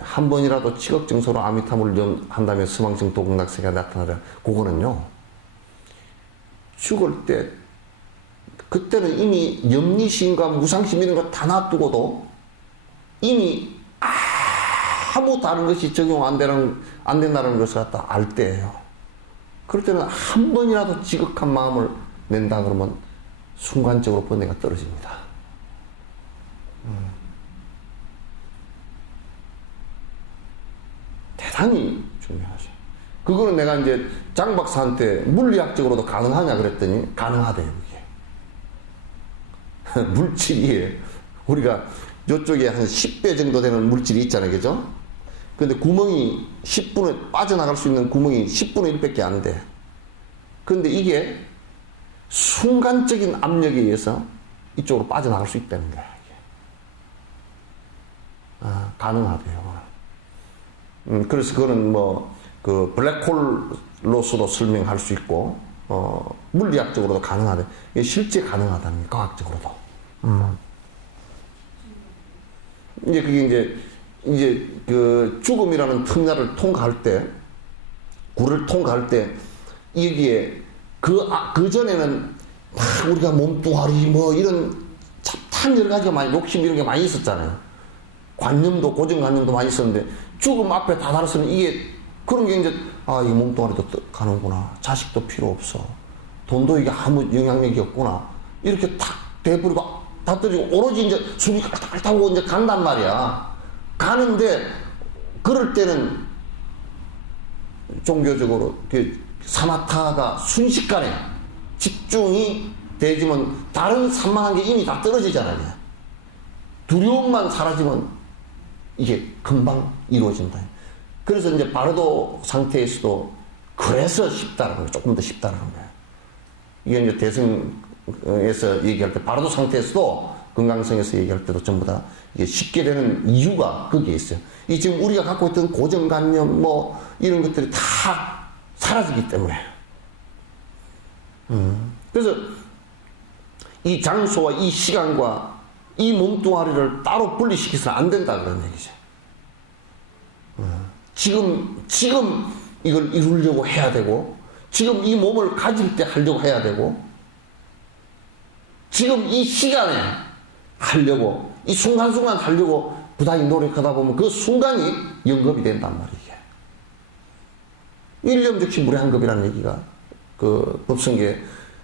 한 번이라도 치극정서로 아미타불을 한다면 서방정토 극락세계가 나타나라. 그거는요, 죽을 때 그때는 이미 염리심과 무상심 이런 거 다 놔두고도 이미 아무 다른 것이 적용 안 된다는 것을 갖다 알 때예요. 그럴 때는 한 번이라도 지극한 마음을 낸다 그러면 순간적으로 번뇌가 떨어집니다. 대단히 중요하죠. 그거는 내가 이제 장 박사한테 물리학적으로도 가능하냐 그랬더니 가능하대요, 그게. 물질이 우리가 이쪽에 한 10배 정도 되는 물질이 있잖아요, 그죠? 근데 구멍이 10분에 빠져나갈 수 있는 구멍이 10분의 1밖에 안 돼. 근데 이게 순간적인 압력에 의해서 이쪽으로 빠져나갈 수 있다는 거야, 이게. 가능하대요. 그래서 그거는 뭐 그 블랙홀로서도 설명할 수 있고 물리학적으로도 가능하대. 이게 실제 가능하다는 게 과학적으로도. 이제 그게 이제 그 죽음이라는 터미널을 통과할 때, 굴을 통과할 때 여기에 그 전에는 막 우리가 몸뚱아리 뭐 이런 잡다한 여러 가지가 많이 욕심 이런 게 많이 있었잖아요. 관념도 고정관념도 많이 있었는데 죽음 앞에 다다라서는 이게 그런 게 이제 이 몸뚱아리도 가는구나. 자식도 필요 없어. 돈도 이게 아무 영향력이 없구나. 이렇게 탁 돼버리고 다 떨어지고 오로지 이제 숨이 깔딱깔딱하고 이제 간단 말이야. 가는데 그럴 때는 종교적으로 그 사마타가 순식간에 집중이 되지만 다른 산만한 게 이미 다 떨어지잖아요. 두려움만 사라지면 이게 금방 이루어진다. 그래서 이제 바르도 상태에서도 그래서 쉽다는 거예요. 조금 더 쉽다는 거예요. 이게 이제 대승에서 얘기할 때 바르도 상태에서도 건강성에서 얘기할 때도 전부 다 이게 쉽게 되는 이유가 거기에 있어요. 이 지금 우리가 갖고 있던 고정관념 뭐 이런 것들이 다 사라지기 때문에. 그래서 이 장소와 이 시간과 이 몸뚱아리를 따로 분리시켜서는 안 된다 그런 얘기죠. 지금 이걸 이루려고 해야 되고, 지금 이 몸을 가질 때 하려고 해야 되고, 지금 이 시간에 하려고, 이 순간순간 하려고 부단히 노력하다 보면 그 순간이 영겁이 된단 말이에요. 일념즉시 무례한겁이라는 얘기가 그 법성계에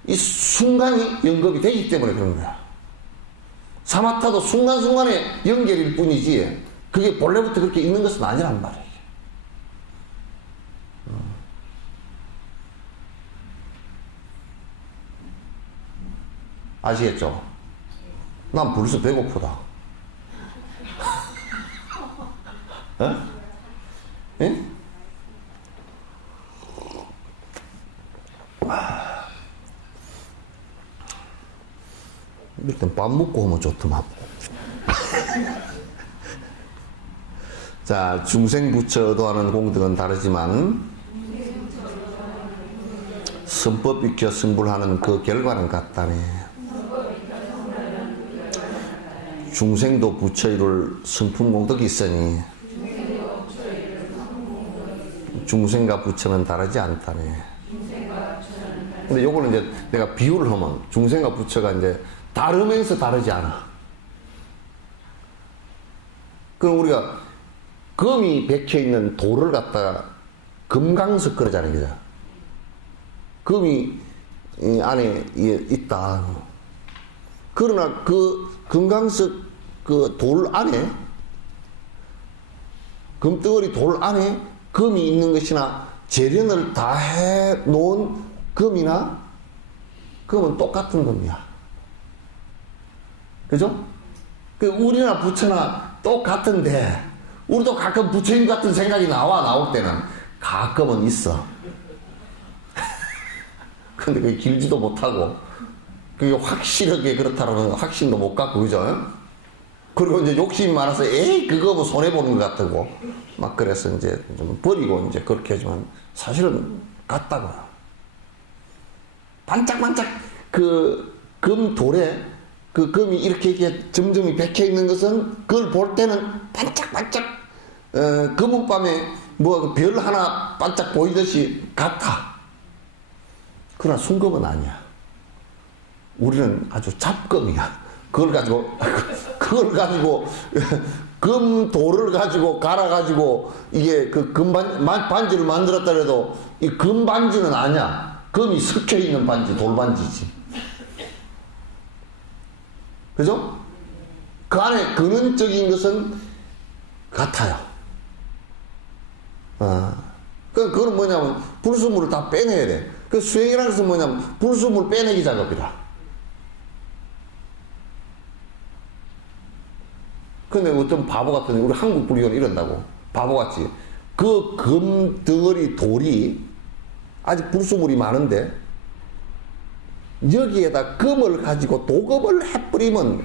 이 순간이 영겁이 되기 때문에 그런 거야. 사마타도 순간순간의 연결일 뿐이지 그게 본래부터 그렇게 있는 것은 아니란 말이에요. 아시겠죠? 난 벌써 배고프다. 예? 일단 밥 먹고 오면 좋더만. 자, 중생부처도 하는 공덕은 다르지만 선법 익혀 승불하는 그 결과는 같다네. 중생도 부처 이룰 성품 공덕이 있으니 중생과 부처는 다르지 않다네. 근데 요거는 이제 내가 비유를 하면 중생과 부처가 이제 다르면서 다르지 않아. 그럼 우리가 금이 박혀 있는 돌을 갖다가 금강석 그러잖아요. 그죠? 금이 이 안에 있다. 그러나 그 금강석 그 돌 안에, 금덩어리 돌 안에 금이 있는 것이나 재련을 다 해 놓은 금이나 금은 똑같은 금이야. 그죠? 그 우리나 부처나 똑같은데, 우리도 가끔 부처님 같은 생각이 나올 때는 가끔은 있어. 근데 그게 길지도 못하고, 그게 확실하게 그렇다라는 확신도 못 갖고, 그죠? 그리고 이제 욕심이 많아서, 에이, 그거 뭐 손해보는 것 같다고. 막 그래서 이제 좀 버리고 이제 그렇게 하지만, 사실은 같다고. 반짝반짝 그 금돌에 그 금이 이렇게 점점이 박혀 있는 것은 그걸 볼 때는 반짝반짝 금은밤에 뭐 별 하나 반짝 보이듯이 같아. 그러나 순금은 아니야. 우리는 아주 잡금이야. 그걸 가지고 금돌을 가지고 갈아가지고 이게 그 반지를 만들었다 해도 이 금반지는 아니야. 금이 섞여 있는 반지, 돌반지지. 그죠? 그 안에 근원적인 것은 같아요. 그건 뭐냐면 불순물을 다 빼내야 돼. 그 수행이라는 것은 뭐냐면 불순물 빼내기 작업이라. 근데 어떤 바보 같은, 우리 한국 불교는 이런다고. 바보같이. 그 금덩어리 돌이 아직 불순물이 많은데, 여기에다 금을 가지고 도금을 해버리면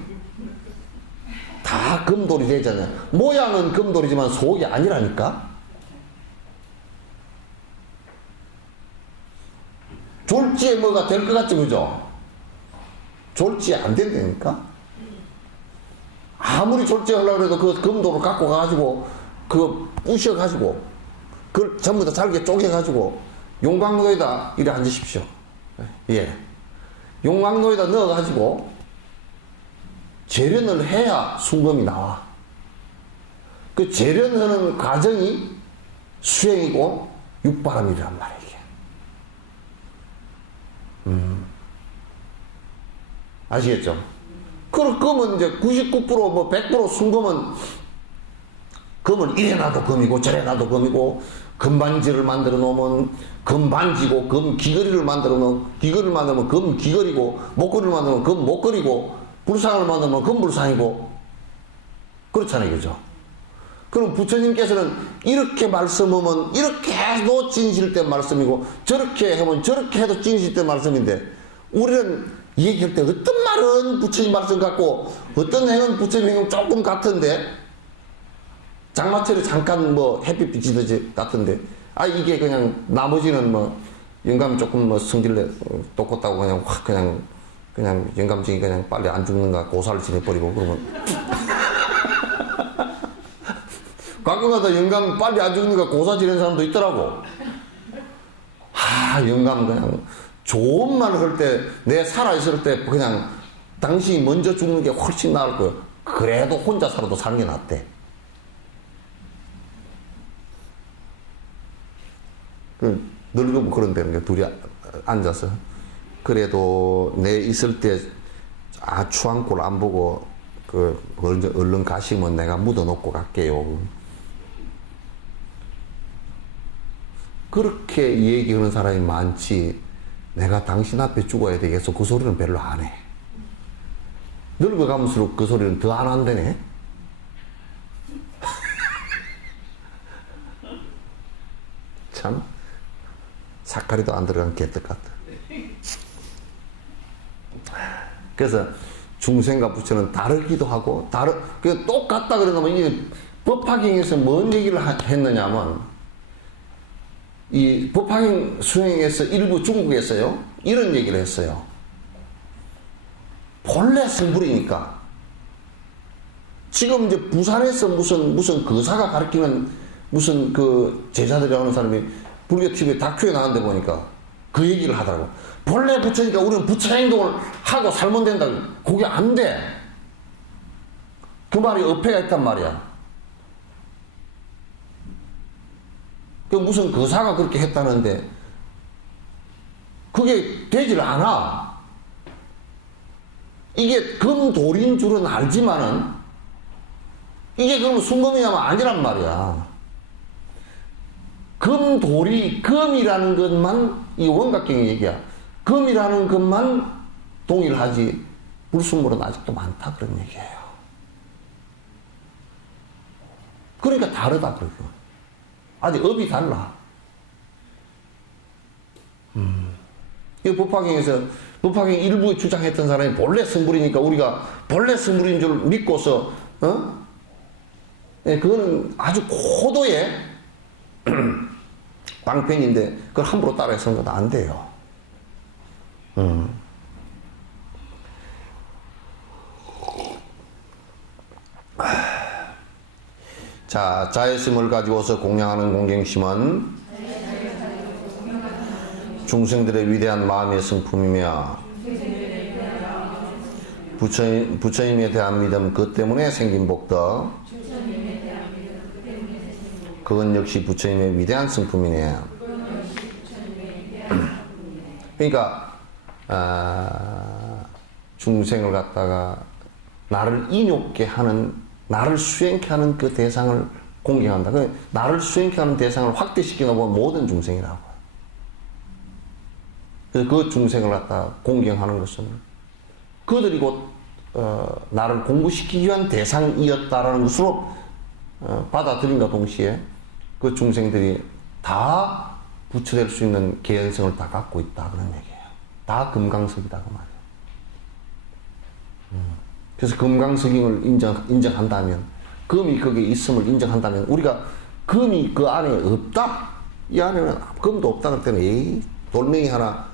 다 금돌이 되잖아요. 모양은 금돌이지만 속이 아니라니까? 졸지에 뭐가 될 것 같죠, 그죠? 졸지에 안 된다니까? 아무리 졸지하려고 해도 그 금돌을 갖고 가가지고, 그 부셔가지고, 그걸 전부 다 잘게 쪼개가지고, 용광로에다 이래 앉으십시오. 예. 용광로에다 넣어가지고, 재련을 해야 순금이 나와. 그 재련하는 과정이 수행이고 육바람이란 말이야, 이게. 아시겠죠? 그러면 이제 99% 뭐 100% 순금은, 금은 이래 놔도 금이고 저래 놔도 금이고, 금반지를 만들어 놓으면 금반지고, 금 귀걸이를 만들어 놓으면 귀걸이를 만들면 금 귀걸이고, 목걸이를 만들면 금 목걸이고, 불상을 만들면 금 불상이고, 그렇잖아요, 그죠? 그럼 부처님께서는 이렇게 말씀하면 이렇게 해도 진실된 말씀이고, 저렇게 하면 저렇게 해도 진실된 말씀인데, 우리는 얘기할 때 어떤 말은 부처님 말씀 같고 어떤 행은 부처님 행은 조금 같은데, 장마철에 잠깐 뭐 햇빛 비치듯이 같은데, 이게 그냥 나머지는 뭐 영감 조금 뭐 성질내 똑같다고 그냥 확 그냥 영감증이 그냥 빨리 안 죽는가 고사를 지내버리고 그러면 가끔가다 영감 빨리 안 죽는가 고사 지내는 사람도 있더라고. 영감 그냥 좋은 말을 할 때, 내 살아있을 때 그냥 당신이 먼저 죽는 게 훨씬 나을 거예요. 그래도 혼자 살아도 사는 게 낫대. 늙으면 그런 데는 게 둘이 앉아서, 그래도 내 있을 때 추앙골 안 보고 얼른 가시면 내가 묻어놓고 갈게요. 그렇게 얘기하는 사람이 많지, 내가 당신 앞에 죽어야 되겠어, 그 소리는 별로 안 해. 늙어가면서록 그 소리는 더 안 한다네. 참 사카리도 안 들어간 개떡 같다. 그래서 중생과 부처는 다르기도 하고, 똑같다 그러면 이게 법화경에서 뭔 얘기를 했느냐면, 이 법화경 수행에서 일부 중국에서요, 이런 얘기를 했어요. 본래 성불이니까. 지금 이제 부산에서 무슨 거사가 가르치는 무슨 그 제자들이라고 하는 사람이 불교 TV에 다큐에 나왔는데 보니까 그 얘기를 하더라고. 본래 부처니까 우리는 부처 행동을 하고 살면 된다. 그게 안 돼. 그 말이 어폐가 있단 말이야. 그 무슨 거사가 그렇게 했다는데 그게 되질 않아. 이게 금돌인 줄은 알지만은 이게 그러면 순금이냐면 아니란 말이야. 금돌이, 금이라는 것만, 이 원각경의 얘기야. 금이라는 것만 동일하지, 불순물은 아직도 많다, 그런 얘기예요. 그러니까 다르다, 그러고. 아직 업이 달라. 이 법화경에서, 법화경 일부에 주장했던 사람이 본래 성불이니까 우리가 본래 성불인 줄 믿고서, 예, 그거는 아주 고도의 방편인데 그걸 함부로 따라해서는 건 안 돼요. 자, 자애심을 가지고서 공양하는 공경심은 중생들의 위대한 마음의 성품이며 부처님에 대한 믿음 그 때문에 생긴 복덕, 그건 역시 부처님의 위대한 성품이네. 그러니까 중생을 갖다가 나를 인욕게 하는, 나를 수행케 하는 그 대상을 공경한다. 나를 수행케 하는 대상을 확대시켜 놓으면 모든 중생이라고. 그래서 그 중생을 갖다가 공경하는 것은 그들이 곧 나를 공부시키기 위한 대상이었다라는 것으로 받아들인과 동시에 그 중생들이 다 부처될 수 있는 개연성을 다 갖고 있다, 그런 얘기예요. 다 금강석이다, 그 말이에요. 그래서 금강석임을 인정한다면, 금이 거기에 있음을 인정한다면, 우리가 금이 그 안에 없다? 이 안에는 금도 없다 그럴 때는, 에이, 돌멩이 하나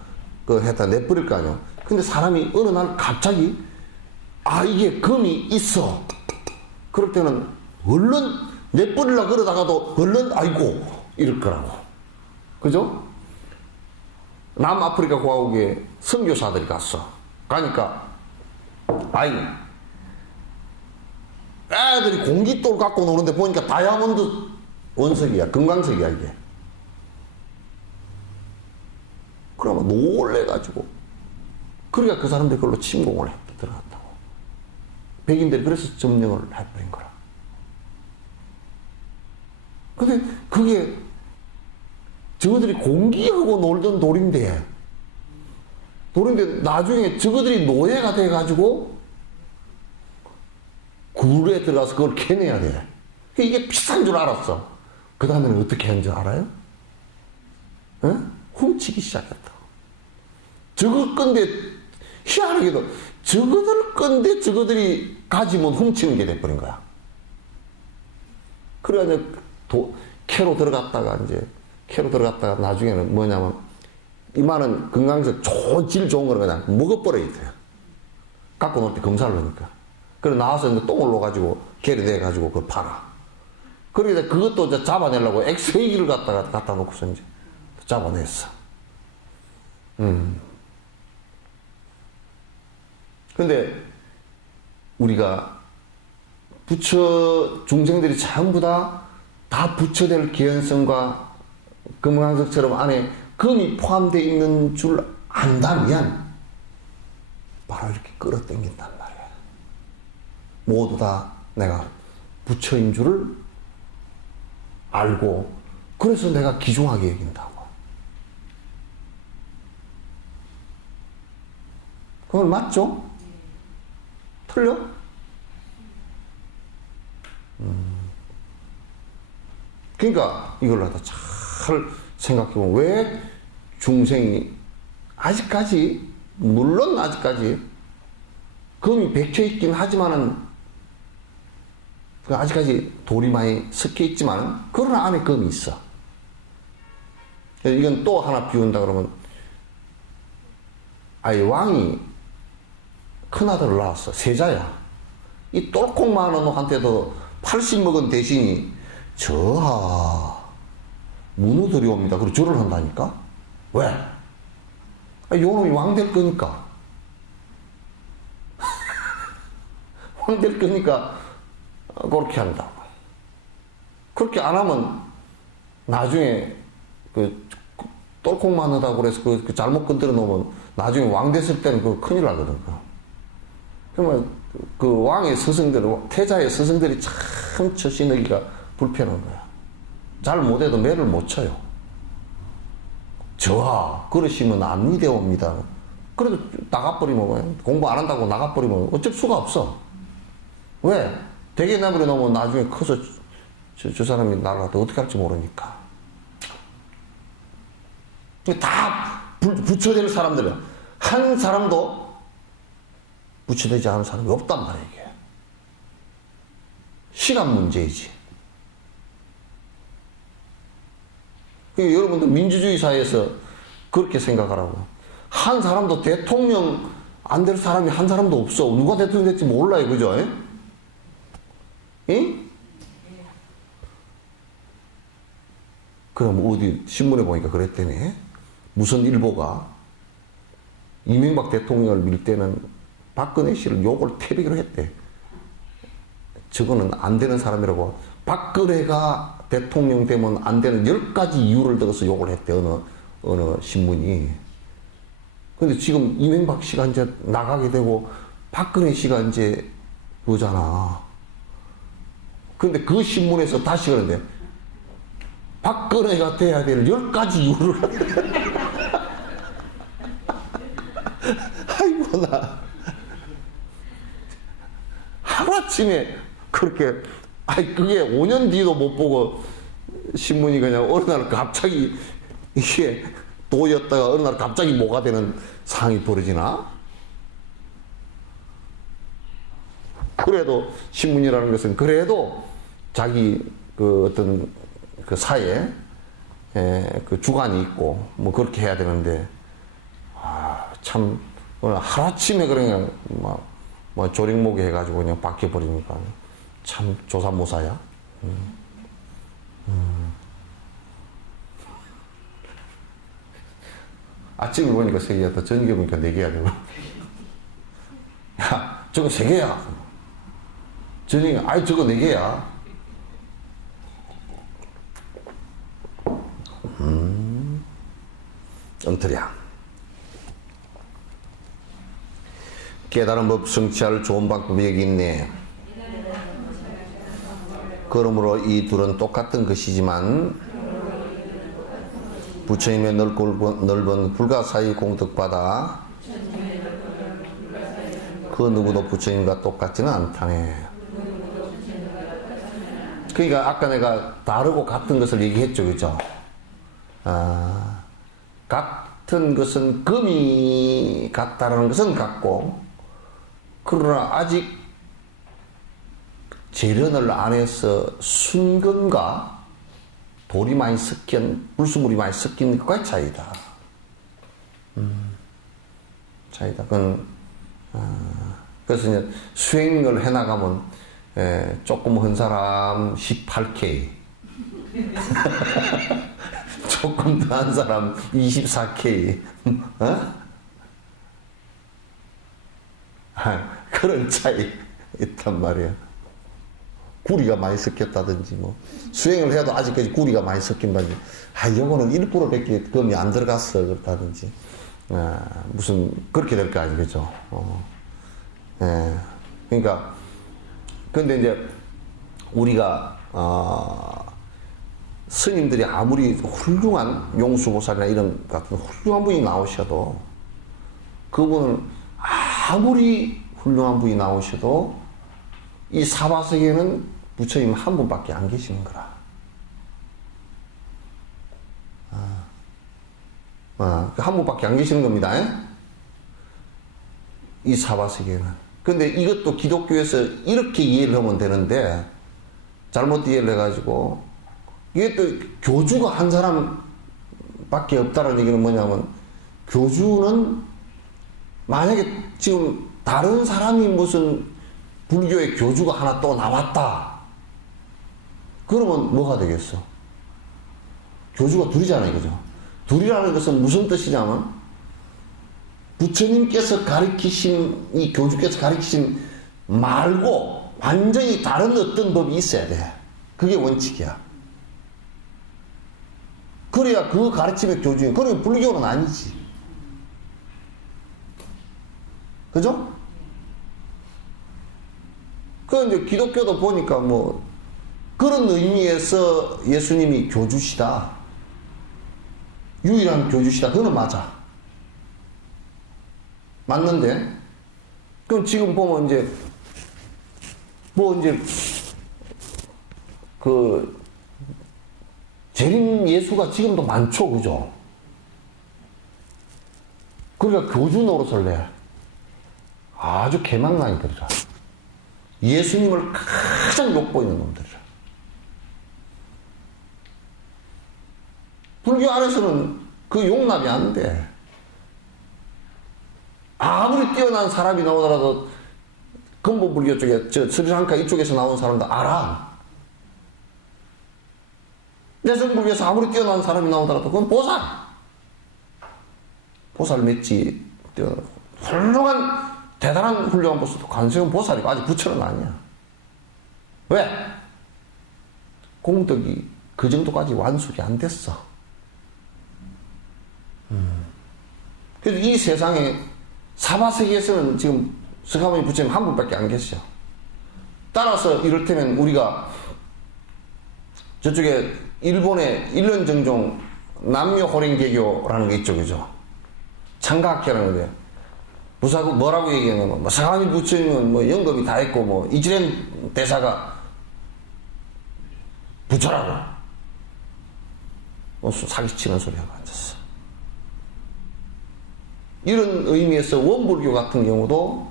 했다 내버릴 거 아니에요. 근데 사람이 어느 날 갑자기, 이게 금이 있어. 그럴 때는, 얼른 내버리려고 그러다가도 얼른 아이고 이럴 거라고. 그죠? 남아프리카 공화국에 선교사들이 갔어. 가니까 애들이 공깃돌 갖고 노는데 보니까 다이아몬드 원석이야. 금강석이야 이게. 그러면 놀래가지고, 그러니까 그 사람들이 그걸로 침공을 들어갔다고. 백인들이 그래서 점령을 해버린 거라. 근데 그게 저들이 공기하고 놀던 돌인데 나중에 저들이 노예가 돼가지고 굴에 들어가서 그걸 캐내야 돼. 이게 비싼 줄 알았어. 그 다음에는 어떻게 한 줄 알아요? 훔치기 시작했다. 저거 건데 희한하게도 저거들 건데 저거들이 가지면 훔치는 게 돼버린 거야. 그래가지고 캐로 들어갔다가 나중에는 뭐냐면, 이만한 건강석 질 좋은 거를 그냥 먹어버려야 돼요. 갖고 놀 때 검사를 하니까. 그래 나와서 이제 똥을 넣어가지고 개를 내가지고 그걸 팔아. 그러니까 그것도 이제 잡아내려고 엑스레이기를 갖다 놓고서 이제 잡아냈어. 근데 우리가 부처 중생들이 전부 다 부처될 개연성과 금강석처럼 안에 금이 포함되어 있는 줄 안다면 바로 이렇게 끌어당긴단 말이야. 모두 다 내가 부처인 줄을 알고, 그래서 내가 귀중하게 여긴다고. 그건 맞죠? 틀려? 그러니까 이걸 갖다 잘 생각해보면, 왜 중생이 아직까지, 물론 아직까지 금이 백혀 있긴 하지만은 아직까지 돌이 많이 섞여 있지만 그러나 안에 금이 있어. 이건 또 하나 비운다 그러면 아예 왕이 큰아들을 낳았어. 세자야. 이 똘콩만한 놈한테도 80 먹은 대신이 저하 문우들이 옵니다. 그리고 절을 한다니까? 왜? 요놈이 왕 될 거니까. 왕 될 거니까 그렇게 한다고. 그렇게 안 하면 나중에 그 똘콩만하다고 그래서 그 잘못 건드려 놓으면 나중에 왕 됐을 때는 그 큰일 나거든. 그러면 그 왕의 스승들, 태자의 스승들이 참 처신하기가 불편한 거야. 잘 못해도 매를 못 쳐요. 저하, 그러시면 안 이대옵니다. 그래도 나가버리면, 공부 안 한다고 나가버리면 어쩔 수가 없어. 왜? 대개 나무래 놓으면 나중에 커서 저 사람이 나라도 어떻게 할지 모르니까. 다 부처될 사람들은 한 사람도 부처되지 않은 사람이 없단 말이야, 이게. 시간 문제이지. 여러분들 민주주의 사회에서 그렇게 생각하라고. 한 사람도 대통령 안 될 사람이 한 사람도 없어. 누가 대통령 될지 몰라요, 그죠? 응? 그럼 어디 신문에 보니까 그랬더니 무슨 일보가 이명박 대통령을 밀 때는 박근혜 씨를 욕을 태비기로 했대. 저거는 안 되는 사람이라고. 박근혜가 대통령 되면 안 되는 10가지 이유를 들어서 욕을 했대, 어느 신문이. 근데 지금 이명박 씨가 이제 나가게 되고 박근혜 씨가 이제 그거잖아. 근데 그 신문에서 다시 그러는데 박근혜가 돼야 될 10가지 이유를 아이고 나 하루아침에 그렇게 그게 5년 뒤도 못 보고 신문이 그냥 어느 날 갑자기 이게 도였다가 어느 날 갑자기 뭐가 되는 상황이 벌어지나? 그래도 신문이라는 것은 그래도 자기 그 어떤 그 사회 그 주관이 있고 뭐 그렇게 해야 되는데 참 오늘 하루아침에 그냥 뭐 조링목에 해가지고 그냥 바뀌어 버리니까 참 조사모사야. 아침에 보니까 3개였다. 저녁에 보니까 4개야 되고. 야, 저거 3개야. 저녁에 저거 4개야. 엉터리야. 깨달은 법 성취할 좋은 방법이 여기 있네. 그러므로 이 둘은 똑같은 것이지만 부처님의 넓은 불가사의 공덕받아 그 누구도 부처님과 똑같지는 않다네. 그러니까 아까 내가 다르고 같은 것을 얘기했죠, 그죠? 같은 것은 금이 같다라는 것은 같고, 그러나 아직 재련을 안 해서 순금과 돌이 많이 섞인, 불수물이 많이 섞인 것과의 차이다. 차이다. 그건, 그래서 이제 수행을 해나가면, 조금 한 사람 18K. 조금 더 한 사람 24K. 그런 차이 있단 말이야. 구리가 많이 섞였다든지, 뭐, 수행을 해도 아직까지 구리가 많이 섞인다든지, 요거는 1%밖에 금이 안 들어갔어. 그렇다든지, 무슨, 그렇게 될 거 아니겠죠. 그러니까, 근데 이제, 우리가, 스님들이 아무리 훌륭한 용수보살이나 이런 같은 훌륭한 분이 나오셔도, 그분은 아무리 훌륭한 분이 나오셔도, 이 사바세계는 부처님 한 분밖에 안 계시는 거라. 한 분밖에 안 계시는 겁니다. 이 사바세계는. 근데 이것도 기독교에서 이렇게 이해를 하면 되는데, 잘못 이해를 해가지고, 이게 또 교주가 한 사람밖에 없다는 얘기는 뭐냐면, 교주는 만약에 지금 다른 사람이 무슨 불교의 교주가 하나 또 나왔다. 그러면 뭐가 되겠어? 교주가 둘이잖아요, 그죠? 둘이라는 것은 무슨 뜻이냐면, 부처님께서 가르치신, 이 교주께서 가르치신 말고 완전히 다른 어떤 법이 있어야 돼. 그게 원칙이야. 그래야 그 가르침의 교주인, 그러면 불교는 아니지. 그죠? 그 이제 기독교도 보니까 뭐 그런 의미에서 예수님이 교주시다. 유일한 교주시다. 그거는 맞아. 맞는데, 그럼 지금 보면 이제, 재림 예수가 지금도 많죠, 그죠? 그러니까 교주 노릇을 내. 아주 개망나이들이라. 예수님을 가장 욕보이는 놈들이라. 불교 안에서는 그 용납이 안 돼. 아무리 뛰어난 사람이 나오더라도 근본불교 쪽에, 스리랑카 이쪽에서 나온 사람도 알아. 내성불교에서 아무리 뛰어난 사람이 나오더라도 그건 보살. 보살 맺지. 훌륭한, 대단한 훌륭한 보살도 관세음 보살이고 아직 부처는 아니야. 왜? 공덕이 그 정도까지 완숙이 안 됐어. 그래서 이 세상에 사바세계에서는 지금 스가모니 부처님 한 분밖에 안 계셔. 따라서 이를테면 우리가 저쪽에 일본의 일론정종 남묘호랭개교라는 게 있죠, 그죠? 창가학회라는 게 무사고 뭐라고 얘기하냐면 뭐 스가모니 부처님은 뭐 영겁이 다 했고 뭐 이즈렌 대사가 부처라고 사기치는 소리하고 앉았어. 이런 의미에서 원불교 같은 경우도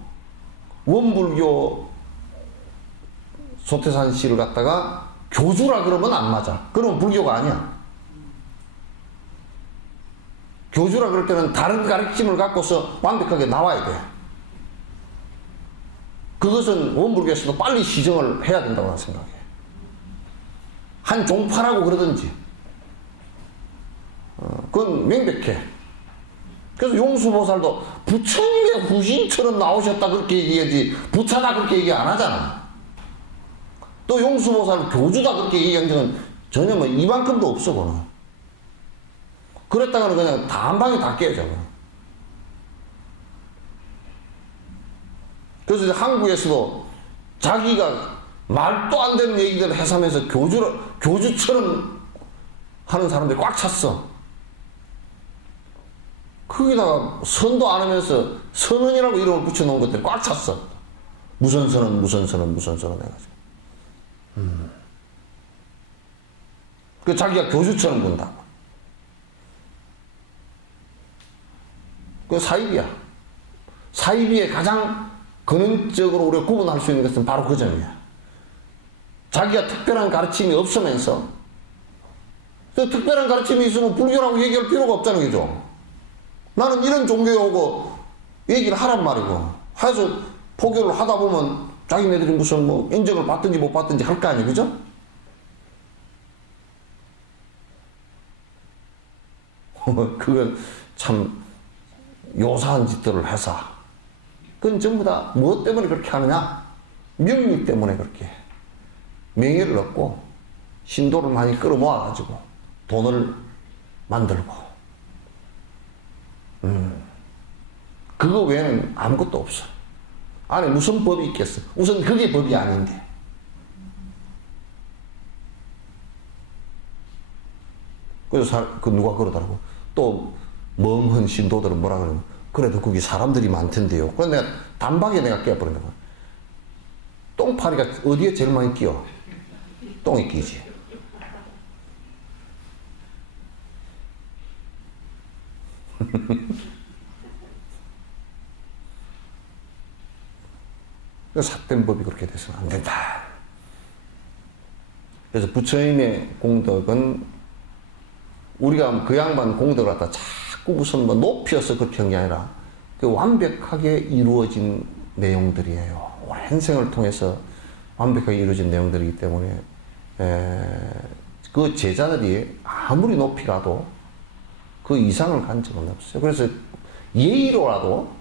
원불교 소태산 씨를 갖다가 교주라 그러면 안 맞아. 그러면 불교가 아니야. 교주라 그럴 때는 다른 가르침을 갖고서 완벽하게 나와야 돼. 그것은 원불교에서도 빨리 시정을 해야 된다고 생각해. 한 종파라고 그러든지. 그건 명백해. 그래서 용수보살도 부처님의 후신처럼 나오셨다 그렇게 얘기하지 부처다 그렇게 얘기 안 하잖아. 또 용수보살 교주다 그렇게 얘기한 적은 전혀 뭐 이만큼도 없어. 그는 그랬다가는 그냥 다 한 방에 다 깨져. 그래서 이제 한국에서도 자기가 말도 안 되는 얘기들을 해서면서 교주처럼 하는 사람들이 꽉 찼어. 거기다가 선도 안 하면서 선언이라고 이름을 붙여놓은 것들이 꽉 찼어. 무슨 선언 해가지고. 그 자기가 교주처럼 본다고. 그 사입이야. 사입이의 가장 근원적으로 우리가 구분할 수 있는 것은 바로 그 점이야. 자기가 특별한 가르침이 없으면서, 특별한 가르침이 있으면 불교라고 얘기할 필요가 없잖아요, 그죠? 나는 이런 종교에 오고 얘기를 하란 말이고, 해서 포교를 하다 보면 자기네들이 무슨 뭐 인정을 받든지 못 받든지 할 거 아니에요, 그죠? 그건 참 요사한 짓들을 해서, 그건 전부 다 무엇 때문에 그렇게 하느냐? 명리 때문에 그렇게 해. 명예를 얻고 신도를 많이 끌어모아가지고 돈을 만들고, 그거 외에는 아무것도 없어. 안에 무슨 법이 있겠어? 우선 그게 법이 아닌데. 그래서 누가 그러더라고. 또 멍한 신도들은 뭐라 그러면, 그래도 거기 사람들이 많던데요. 그래서 내가 단박에 내가 깨버린 거야. 똥파리가 어디에 제일 많이 끼어? 똥에 끼지. 삿된 법이 그렇게 돼서는 안 된다. 그래서 부처님의 공덕은 우리가 그 양반 공덕을 갖다 자꾸 무슨 뭐 높여서 그렇게 한 게 아니라 그 완벽하게 이루어진 내용들이에요. 오랜 생을 통해서 완벽하게 이루어진 내용들이기 때문에 그 제자들이 아무리 높이 가도 그 이상을 간 적은 없어요. 그래서 예의로라도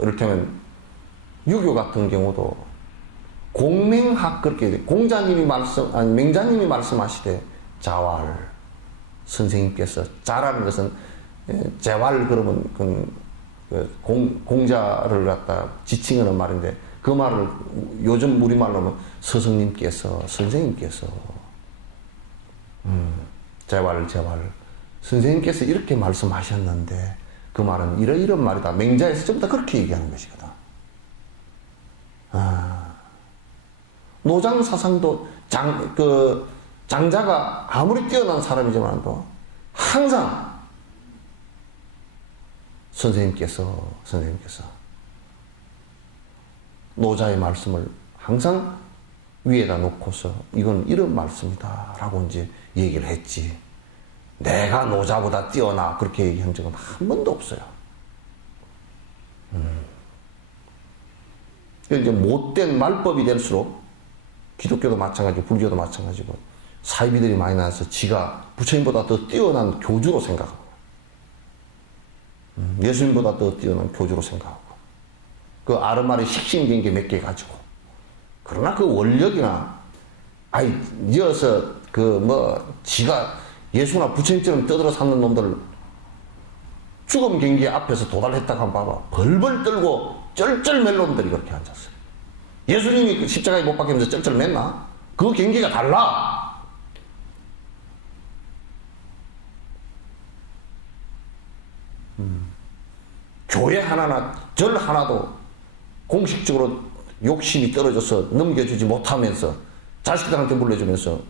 이를테면 유교 같은 경우도 공맹학 그렇게 공자님이 아니 맹자님이 말씀하시되 자활 선생님께서 자라는 것은 재활 그러면 공자를 갖다 지칭하는 말인데 그 말을 요즘 우리말로 하면 스승님께서 선생님께서 재활 선생님께서 이렇게 말씀하셨는데 그 말은 이런 말이다. 맹자에서 전부 다 그렇게 얘기하는 것이거든. 노장 사상도 장자가 아무리 뛰어난 사람이지만도 항상 선생님께서 노자의 말씀을 항상 위에다 놓고서 이건 이런 말씀이다 라고 이제 얘기를 했지. 내가 노자보다 뛰어나 그렇게 얘기한 적은 한 번도 없어요. 이제 못된 말법이 될수록 기독교도 마찬가지고 불교도 마찬가지고 사이비들이 많이 나와서 지가 부처님보다 더 뛰어난 교주로 생각하고 예수님보다 더 뛰어난 교주로 생각하고 그 아르마리 식신경계 몇 개 가지고 그러나 그 원력이나 이어서 지가 예수나 부처님처럼 떠들어 사는 놈들 죽음 경계 앞에서 도달했다고 한번 봐봐. 벌벌 떨고 쩔쩔 맬 놈들이 그렇게 앉았어요. 예수님이 십자가에 못 박히면서 쩔쩔 맸나? 그 경계가 달라. 교회 하나나 절 하나도 공식적으로 욕심이 떨어져서 넘겨주지 못하면서 자식들한테 물려주면서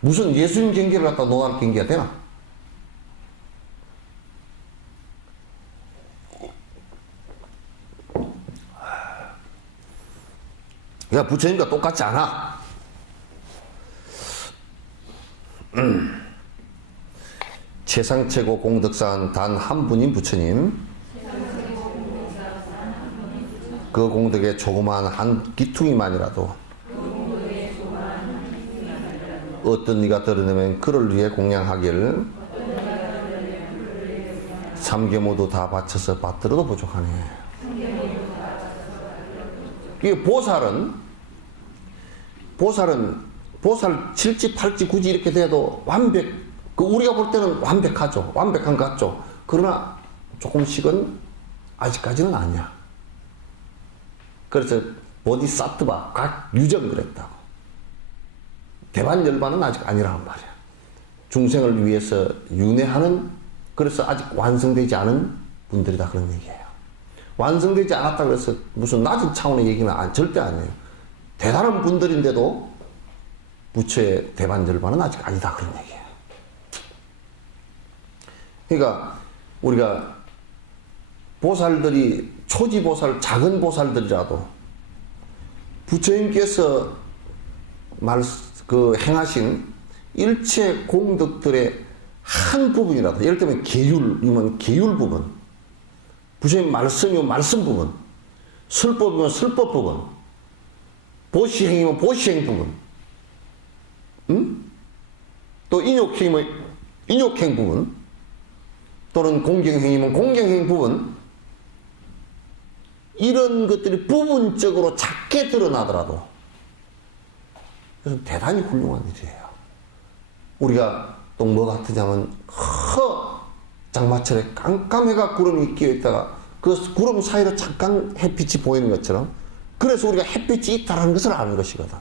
무슨 예수님 경계를 갖다 논할 경계가 되나? 그러니까 부처님과 똑같지 않아. 최상최고 공덕사는 단 한 분인 부처님. 그 공덕의 조그마한 한 기퉁이만이라도 어떤 이가 들으면 그를 위해 공양하길 삼계 모두 다 바쳐서 받들어도 부족하네. 이게 보살 7지 8지 9지 이렇게 돼도 우리가 볼 때는 완벽하죠. 완벽한 것 같죠. 그러나 조금씩은 아직까지는 아니야. 그래서 보디사트바 각 유정 그랬다고. 대반열반은 아직 아니란 말이야. 중생을 위해서 윤회하는, 그래서 아직 완성되지 않은 분들이다 그런 얘기예요. 완성되지 않았다 그래서 무슨 낮은 차원의 얘기는 절대 아니에요. 대단한 분들인데도 부처의 대반열반은 아직 아니다 그런 얘기예요. 그러니까 우리가 보살들이 초지보살, 작은 보살들이라도 부처님께서 행하신 일체 공덕들의 한 부분이라도, 예를 들면 계율이면 계율 부분, 부처님 말씀이면 말씀 부분, 설법이면 설법 부분, 보시행이면 보시행 부분, 또 인욕행이면 인욕행 부분, 또는 공경행이면 공경행 부분, 이런 것들이 부분적으로 작게 드러나더라도 그래서 대단히 훌륭한 일이에요. 우리가 또 뭐 같으냐면 장마철에 깜깜해가 구름이 끼어있다가 그 구름 사이로 잠깐 햇빛이 보이는 것처럼, 그래서 우리가 햇빛이 있다는 것을 아는 것이거든.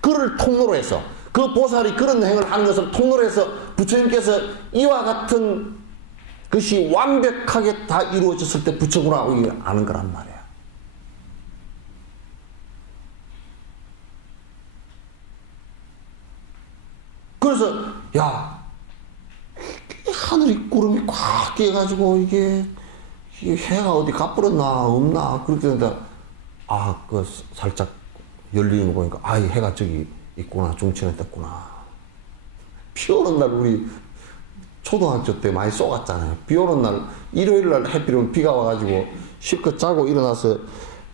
그를 통로로 해서, 그 보살이 그런 행을 하는 것을 통로로 해서 부처님께서 이와 같은 것이 완벽하게 다 이루어졌을 때 부처구나 아는 거란 말이야. 그래서 하늘이 구름이 꽉 끼어가지고 이게 해가 어디 가버렸나 없나 그렇게 된다. 그 살짝 열리는 거 보니까, 이 해가 저기 있구나. 중천에 떴구나. 비 오는 날 우리 초등학교 때 많이 쏘갔잖아요. 비 오는 날, 일요일 날 해필이면 비가 와가지고 실컷 자고 일어나서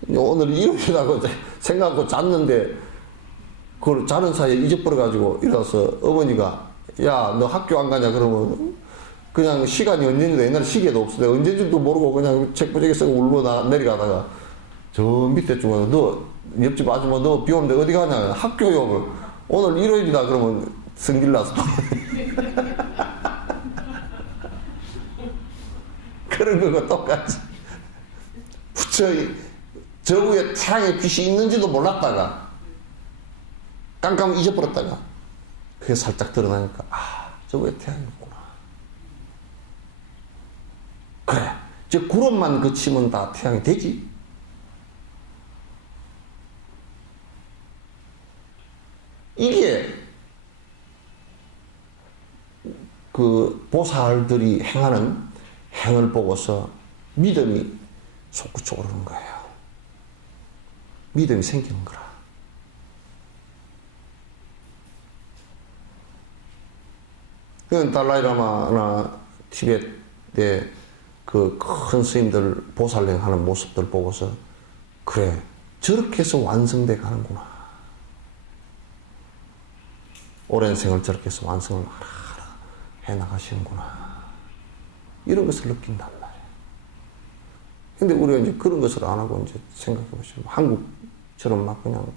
오늘 일요일이라고 생각하고 잤는데 그걸 자는 사이에 잊어버려가지고 일어나서 어머니가 야, 너 학교 안 가냐? 그러면 그냥 시간이 언제인지도 옛날에 시계도 없어. 언제인지도 모르고 그냥 책부재기 쓰고 울고 내려가다가 저 밑에 쪽에서 너 옆집 아줌마 너 비 오는데 어디 가냐? 학교요. 오늘 일요일이다. 그러면 성질나서 그런 거가 똑같이 저 위에 태양의 빛이 있는지도 몰랐다가 깜깜 잊어버렸다가 그게 살짝 드러나니까 저 위에 태양이 있구나. 그래, 저 구름만 그치면 다 태양이 되지. 이게 그 보살들이 행하는 행을 보고서 믿음이 솟구쳐 오르는 거예요. 믿음이 생기는 거라. 그 달라이라마나 티벳의 그 큰 스님들 보살행 하는 모습들 보고서 그래, 저렇게 해서 완성돼 가는구나. 오랜 생을 저렇게 해서 완성을 하나하나 해 나가시는구나. 이런 것을 느낀단 말이에요. 근데 우리가 이제 그런 것을 안 하고 이제 생각해 보시면 한국처럼 막 그냥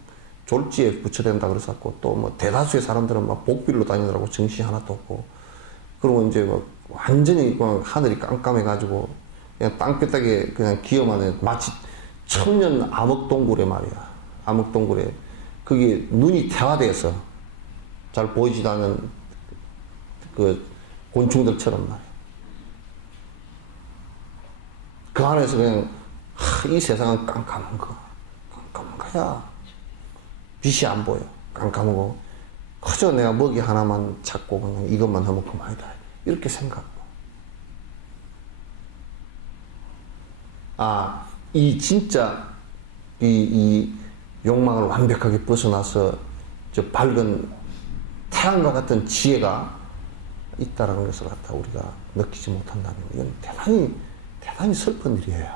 졸지에 부처된다 그래서 또 뭐 대다수의 사람들은 막 복빌로 다니느라고 정신이 하나도 없고 그러고 이제 막 완전히 그냥 하늘이 깜깜해가지고 그냥 땅바닥에 그냥 기어만 해. 마치 천년 암흑동굴에 말이야. 암흑동굴에 그게 눈이 태화돼서 잘 보이지도 않는 그 곤충들처럼 말이야. 그 안에서 그냥 이 세상은 깜깜한 거야. 빛이 안 보여. 깜깜하고 그저 내가 먹이 하나만 찾고 그냥 이것만 하면 그만이다. 이렇게 생각하고 이 진짜 이 욕망을 완벽하게 벗어나서 저 밝은 태양과 같은 지혜가 있다라는 것을 갖다 우리가 느끼지 못한다면 이건 대단히 슬픈 일이에요.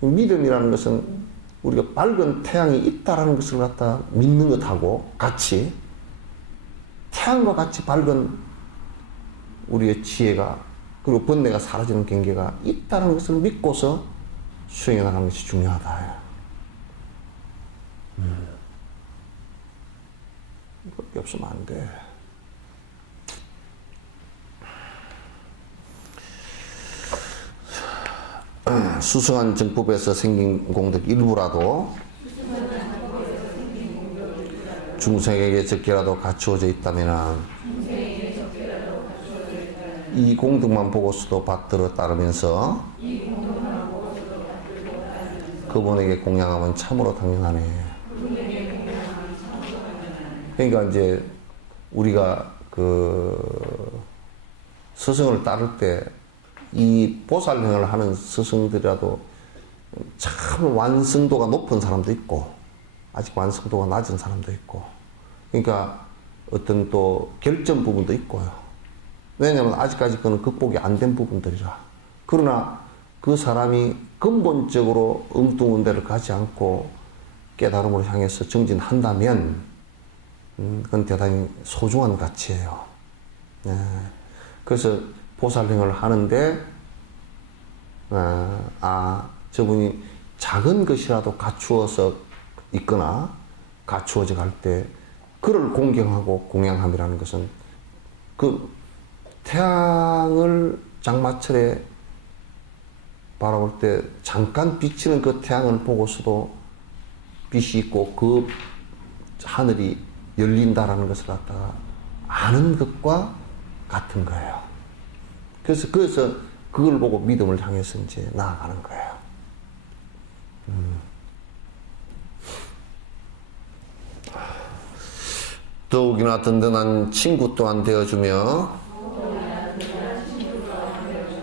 믿음이라는 것은 우리가 밝은 태양이 있다라는 것을 갖다 믿는 것하고 같이 태양과 같이 밝은 우리의 지혜가 그리고 번뇌가 사라지는 경계가 있다는 것을 믿고서 수행해 나가는 것이 중요하다. 그게 없으면 안 돼. 수승한 정법에서 생긴 공덕 일부라도 중생에게 적게라도 갖추어져 있다면 이 공덕만 보고서도 받들어 따르면서 그분에게 공양하면 참으로 당연하네. 그러니까 이제 우리가 그 스승을 따를 때 이 보살행을 하는 스승들이라도 참 완성도가 높은 사람도 있고 아직 완성도가 낮은 사람도 있고 그러니까 어떤 또 결점 부분도 있고요. 왜냐하면 아직까지 그는 극복이 안 된 부분들이라. 그러나 그 사람이 근본적으로 엉뚱한 데를 가지 않고 깨달음으로 향해서 정진한다면 그건 대단히 소중한 가치예요. 네. 그래서 보살행을 하는데 저분이 작은 것이라도 갖추어서 있거나 갖추어져 갈 때 그를 공경하고 공양함이라는 것은 그 태양을 장마철에 바라볼 때 잠깐 비치는 그 태양을 보고서도 빛이 있고 그 하늘이 열린다라는 것을 갖다가 아는 것과 같은 거예요. 그래서 그걸 보고 믿음을 향해서 이제 나아가는 거예요. 더욱이나 든든한 친구 또한 되어주며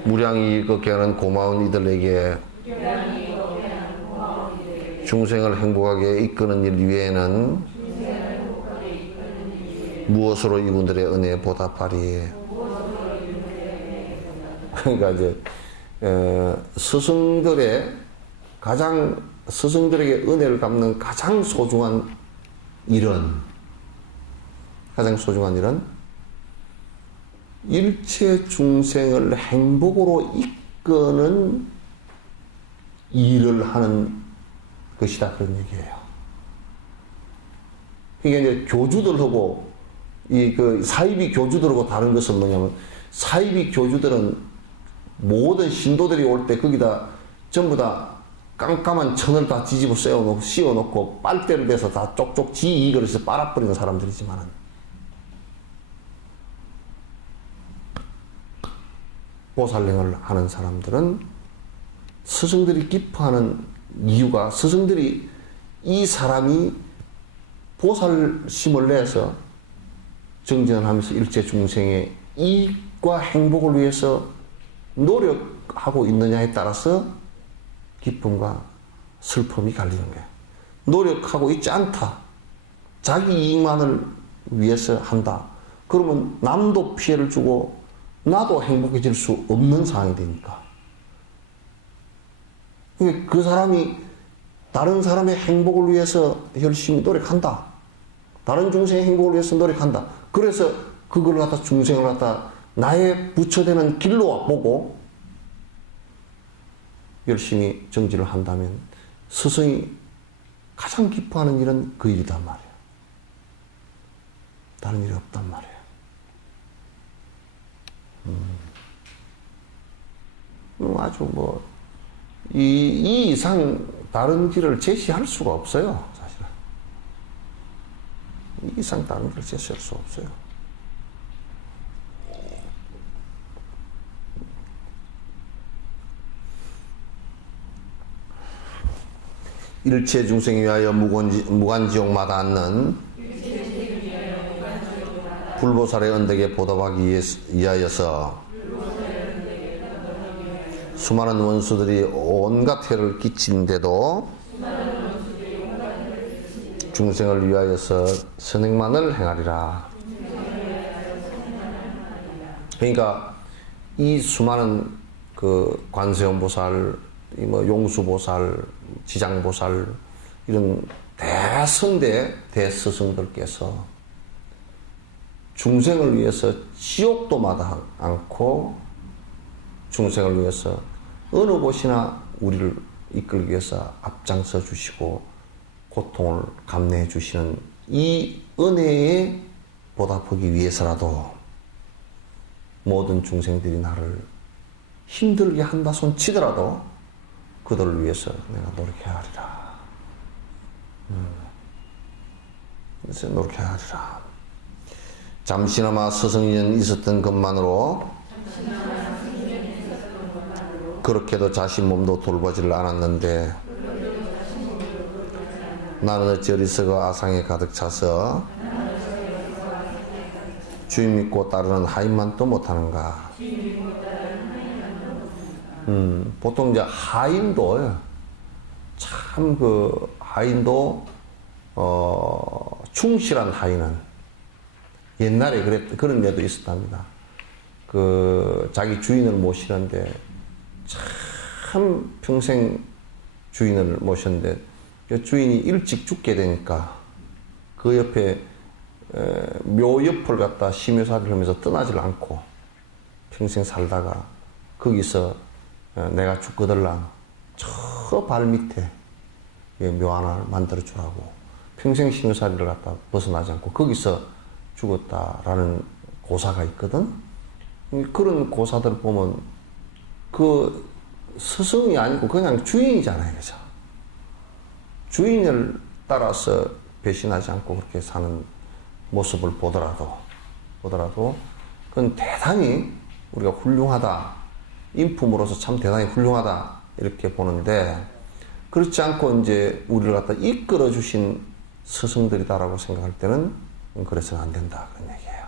무량히 걷게 하는 고마운 이들에게 중생을 행복하게 이끄는 일 위에는 무엇으로 이분들의 은혜에 보답하리. 그러니까 이제 스승들에게 은혜를 갚는 가장 소중한 일은 일체 중생을 행복으로 이끄는 일을 하는 것이다, 그런 얘기예요. 이게 이제 교주들하고 사이비 교주들하고 다른 것은 뭐냐면, 사이비 교주들은 모든 신도들이 올 때 거기다 전부 다 깜깜한 천을 다 뒤집어 씌워놓고 빨대를 대서 다 쪽쪽 지 이그릇에서 빨아버리는 사람들이지만은, 보살행을 하는 사람들은 스승들이 기뻐하는 이유가, 스승들이 이 사람이 보살심을 내서 정진을 하면서 일체 중생의 이익과 행복을 위해서 노력하고 있느냐에 따라서 기쁨과 슬픔이 갈리는 거예요. 노력하고 있지 않다, 자기 이익만을 위해서 한다, 그러면 남도 피해를 주고 나도 행복해질 수 없는 상황이 되니까. 그 사람이 다른 사람의 행복을 위해서 열심히 노력한다, 다른 중생의 행복을 위해서 노력한다, 그래서 그걸 갖다 중생을 갖다 나의 부처되는 길로 보고 열심히 정진을 한다면 스승이 가장 기뻐하는 일은 그 일이단 말이에요. 다른 일이 없단 말이에요. 아주 이 이상 다른 길을 제시할 수가 없어요, 사실은. 이 이상 다른 길을 제시할 수 없어요. 일체 중생에 위하여 무간지옥마다 앉는 불보살의恩덕에 보답하기 위하여서 수많은 원수들이 온갖 해를 끼치는데도 중생을 위하여서 선행만을 행하리라. 그러니까 이 수많은 그 관세음보살, 용수보살, 지장보살, 이런 대선대 대스승들께서 중생을 위해서 지옥도 마다 않고 중생을 위해서 어느 곳이나 우리를 이끌기 위해서 앞장서 주시고 고통을 감내해 주시는 이 은혜에 보답하기 위해서라도 모든 중생들이 나를 힘들게 한다 손 치더라도 그들을 위해서 내가 노력해야 하리라. 그래서 노력해야 하리라. 잠시나마 스승인연 있었던 것만으로 그렇게도 자신 몸도 돌보지를 않았는데 나는 어찌 어리석어 아상에 가득 차서 주인 믿고 따르는 하인만 또 못하는가. 보통 이제 하인도 참 하인도 충실한 하인은 옛날에 그런 예도 있었답니다. 자기 주인을 모시는데 참 평생 주인을 모셨는데 주인이 일찍 죽게 되니까 그 옆에 묘 옆을 갖다 심효사를 하면서 떠나질 않고 평생 살다가 거기서 내가 죽거들랑 저 발 밑에 묘 하나를 만들어 주라고 평생 심효사리를 갖다 벗어나지 않고 거기서 죽었다라는 고사가 있거든. 그런 고사들 보면 그 스승이 아니고 그냥 주인이잖아요, 그죠? 주인을 따라서 배신하지 않고 그렇게 사는 모습을 보더라도 그건 대단히 우리가 훌륭하다, 인품으로서 참 대단히 훌륭하다 이렇게 보는데, 그렇지 않고 이제 우리를 갖다 이끌어 주신 스승들이다라고 생각할 때는 그래서는 안 된다, 그런 얘기예요.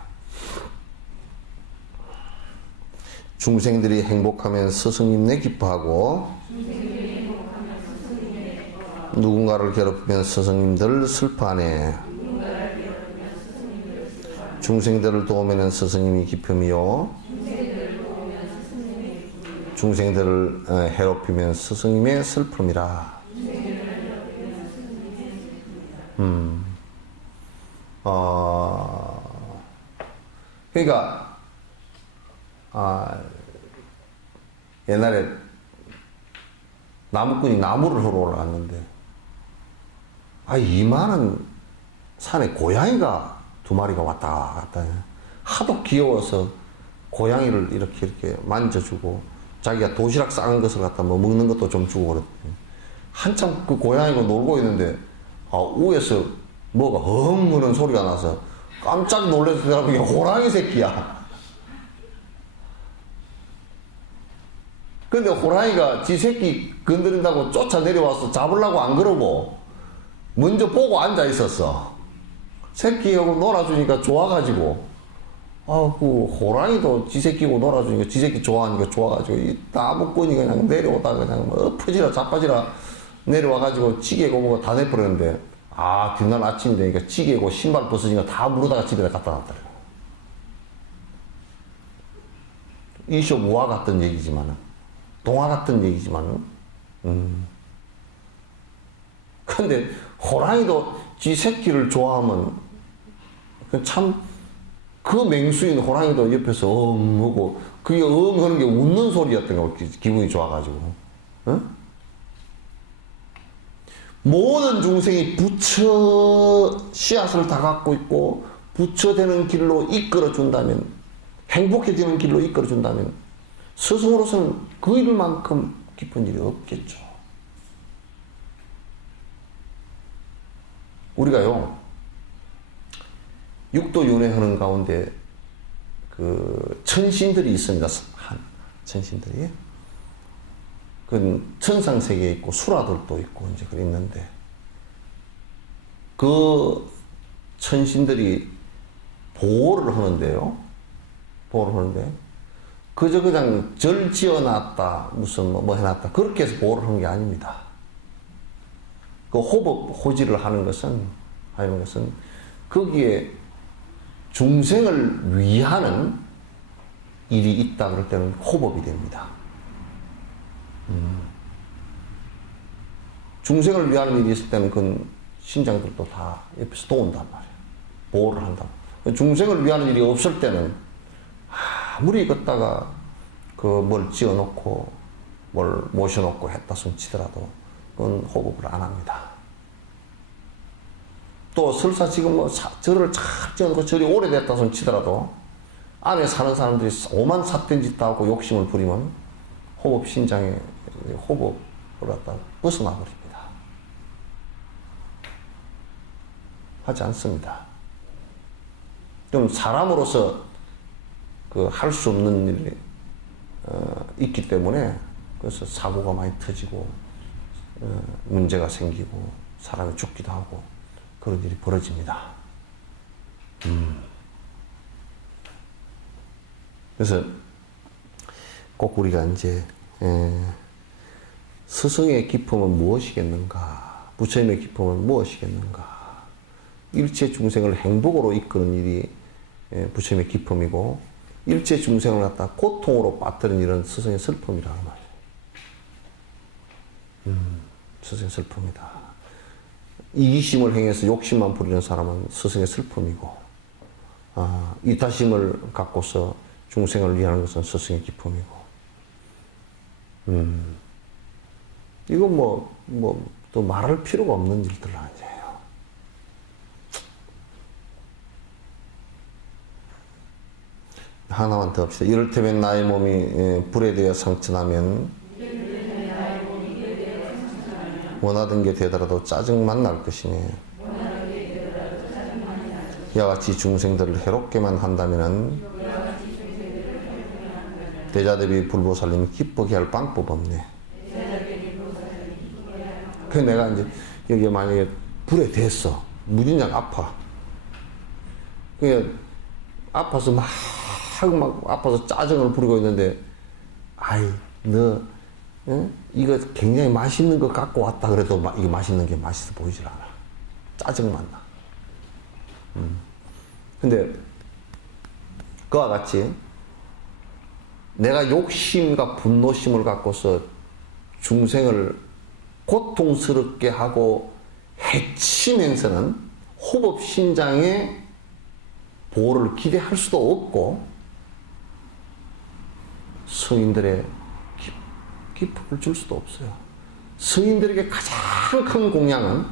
중생들이 행복하면 스승님네 기뻐하고 누군가를 괴롭히면 스승님들 슬퍼하네. 중생들을 도우면 스승님이 기쁨이요. 중생들을 해롭히면 스승님의 슬픔이라. 그러니까 옛날에 나무꾼이 나무를 하러 올라갔는데 이만한 산에 고양이가 2마리가 왔다 갔다 해. 하도 귀여워서 고양이를 이렇게 만져주고 자기가 도시락 싸는 것을 갖다 뭐 먹는 것도 좀 주고 그랬더니 한참 그 고양이가 놀고 있는데 위에서 뭐가 엉 하는 소리가 나서 깜짝 놀라더라고. 이게 호랑이 새끼야. 근데 호랑이가 지 새끼 건드린다고 쫓아 내려와서 잡으려고 안 그러고 먼저 보고 앉아 있었어. 새끼하고 놀아주니까 좋아가지고 그 호랑이도 지 새끼고 놀아주니까 지 새끼 좋아하니까 좋아가지고 이 나무꾼이 그냥 내려오다가 그냥 뭐 엎어지라 자빠지라 내려와가지고 찌개고 뭐가 다 내버렸는데 뒷날 아침 되니까 찌개고 신발 벗으니까 다 물어다가 집에다 갖다 놨더라고. 이쇼 무화 같던 얘기지만은 동화 같은 얘기지만은 근데 호랑이도 지 새끼를 좋아하면 참 그 맹수인 호랑이도 옆에서 하고 그게 하는 게 웃는 소리였던 거 기분이 좋아가지고 모든 중생이 부처 씨앗을 다 갖고 있고 부처되는 길로 이끌어 준다면 행복해지는 길로 이끌어 준다면 스승으로서는 그 일만큼 기쁜 일이 없겠죠. 우리가요 육도윤회하는 가운데 그 천신들이 있습니다. 천신들이 그 천상세계에 있고 수라들도 있고 이제 그랬는데 그 천신들이 보호를 하는데요. 보호를 하는데 그저 그냥 절 지어놨다 무슨 뭐 해놨다 그렇게 해서 보호를 하는 게 아닙니다. 그 호법 호지를 하는 것은 거기에 중생을 위하는 일이 있다 그럴 때는 호법이 됩니다. 중생을 위하는 일이 있을 때는 그 신장들도 다 옆에서 도운단 말이에요. 보호를 한다. 중생을 위하는 일이 없을 때는 아무리 걷다가 뭘 지어놓고 뭘 모셔놓고 했다 손 치더라도 그건 호법을 안 합니다. 또 설사 지금 뭐 절을 잘 지어놓고 절이 오래됐다 손 치더라도 안에 사는 사람들이 오만 삿된 짓 다 하고 욕심을 부리면 호법 신장에 호법을 갖다 벗어나 버립니다. 하지 않습니다. 좀 사람으로서 그 할 수 없는 일이 있기 때문에 그래서 사고가 많이 터지고 문제가 생기고 사람이 죽기도 하고 그런 일이 벌어집니다. 그래서 꼭 우리가 이제 스승의 기쁨은 무엇이겠는가? 부처님의 기쁨은 무엇이겠는가? 일체 중생을 행복으로 이끄는 일이 부처님의 기쁨이고 일체 중생을 갖다 고통으로 빠뜨리는 일은 스승의 슬픔이라는 말이에요. 스승의 슬픔이다. 이기심을 행해서 욕심만 부리는 사람은 스승의 슬픔이고 이타심을 갖고서 중생을 위하는 것은 스승의 기쁨이고 이건 또 말할 필요가 없는 일들 아니에요. 하나만 더 합시다. 이를테면 나의 몸이 불에 대해 상처나면 원하던 게 되더라도 짜증만 날 것이니 이와 같이 중생들을 해롭게만 한다면은 대자대비 불보살님이 기쁘게 할 방법 없네. 그래서 내가 이제 여기 만약에 불에 댔어. 무진장 아파. 그게 아파서 막 아파서 짜증을 부리고 있는데 너 이거 굉장히 맛있는 거 갖고 왔다 그래도 이게 맛있는 게 맛있어 보이질 않아. 짜증만 나. 근데 그와 같이 내가 욕심과 분노심을 갖고서 중생을 고통스럽게 하고 해치면서는 호법신장의 보호를 기대할 수도 없고 성인들의 기쁨을 줄 수도 없어요. 성인들에게 가장 큰 공양은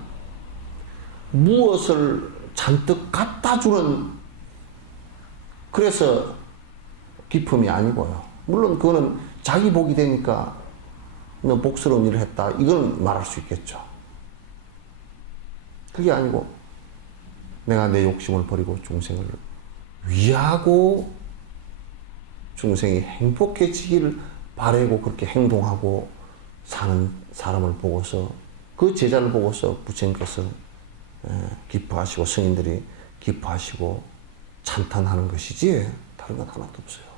무엇을 잔뜩 갖다 주는 그래서 기쁨이 아니고요. 물론 그거는 자기 복이 되니까 너 복스러운 일을 했다 이건 말할 수 있겠죠. 그게 아니고 내가 내 욕심을 버리고 중생을 위하고 중생이 행복해지기를 바라고 그렇게 행동하고 사는 사람을 보고서 그 제자를 보고서 부처님께서 기뻐하시고 성인들이 기뻐하시고 찬탄하는 것이지 다른 건 하나도 없어요.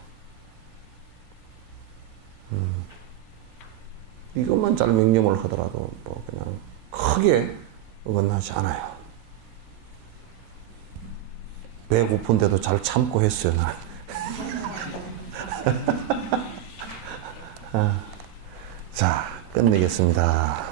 이것만 잘 명령을 하더라도 뭐 그냥 크게 어긋나지 않아요. 배고픈데도 잘 참고 했어요, 난. 자, 끝내겠습니다.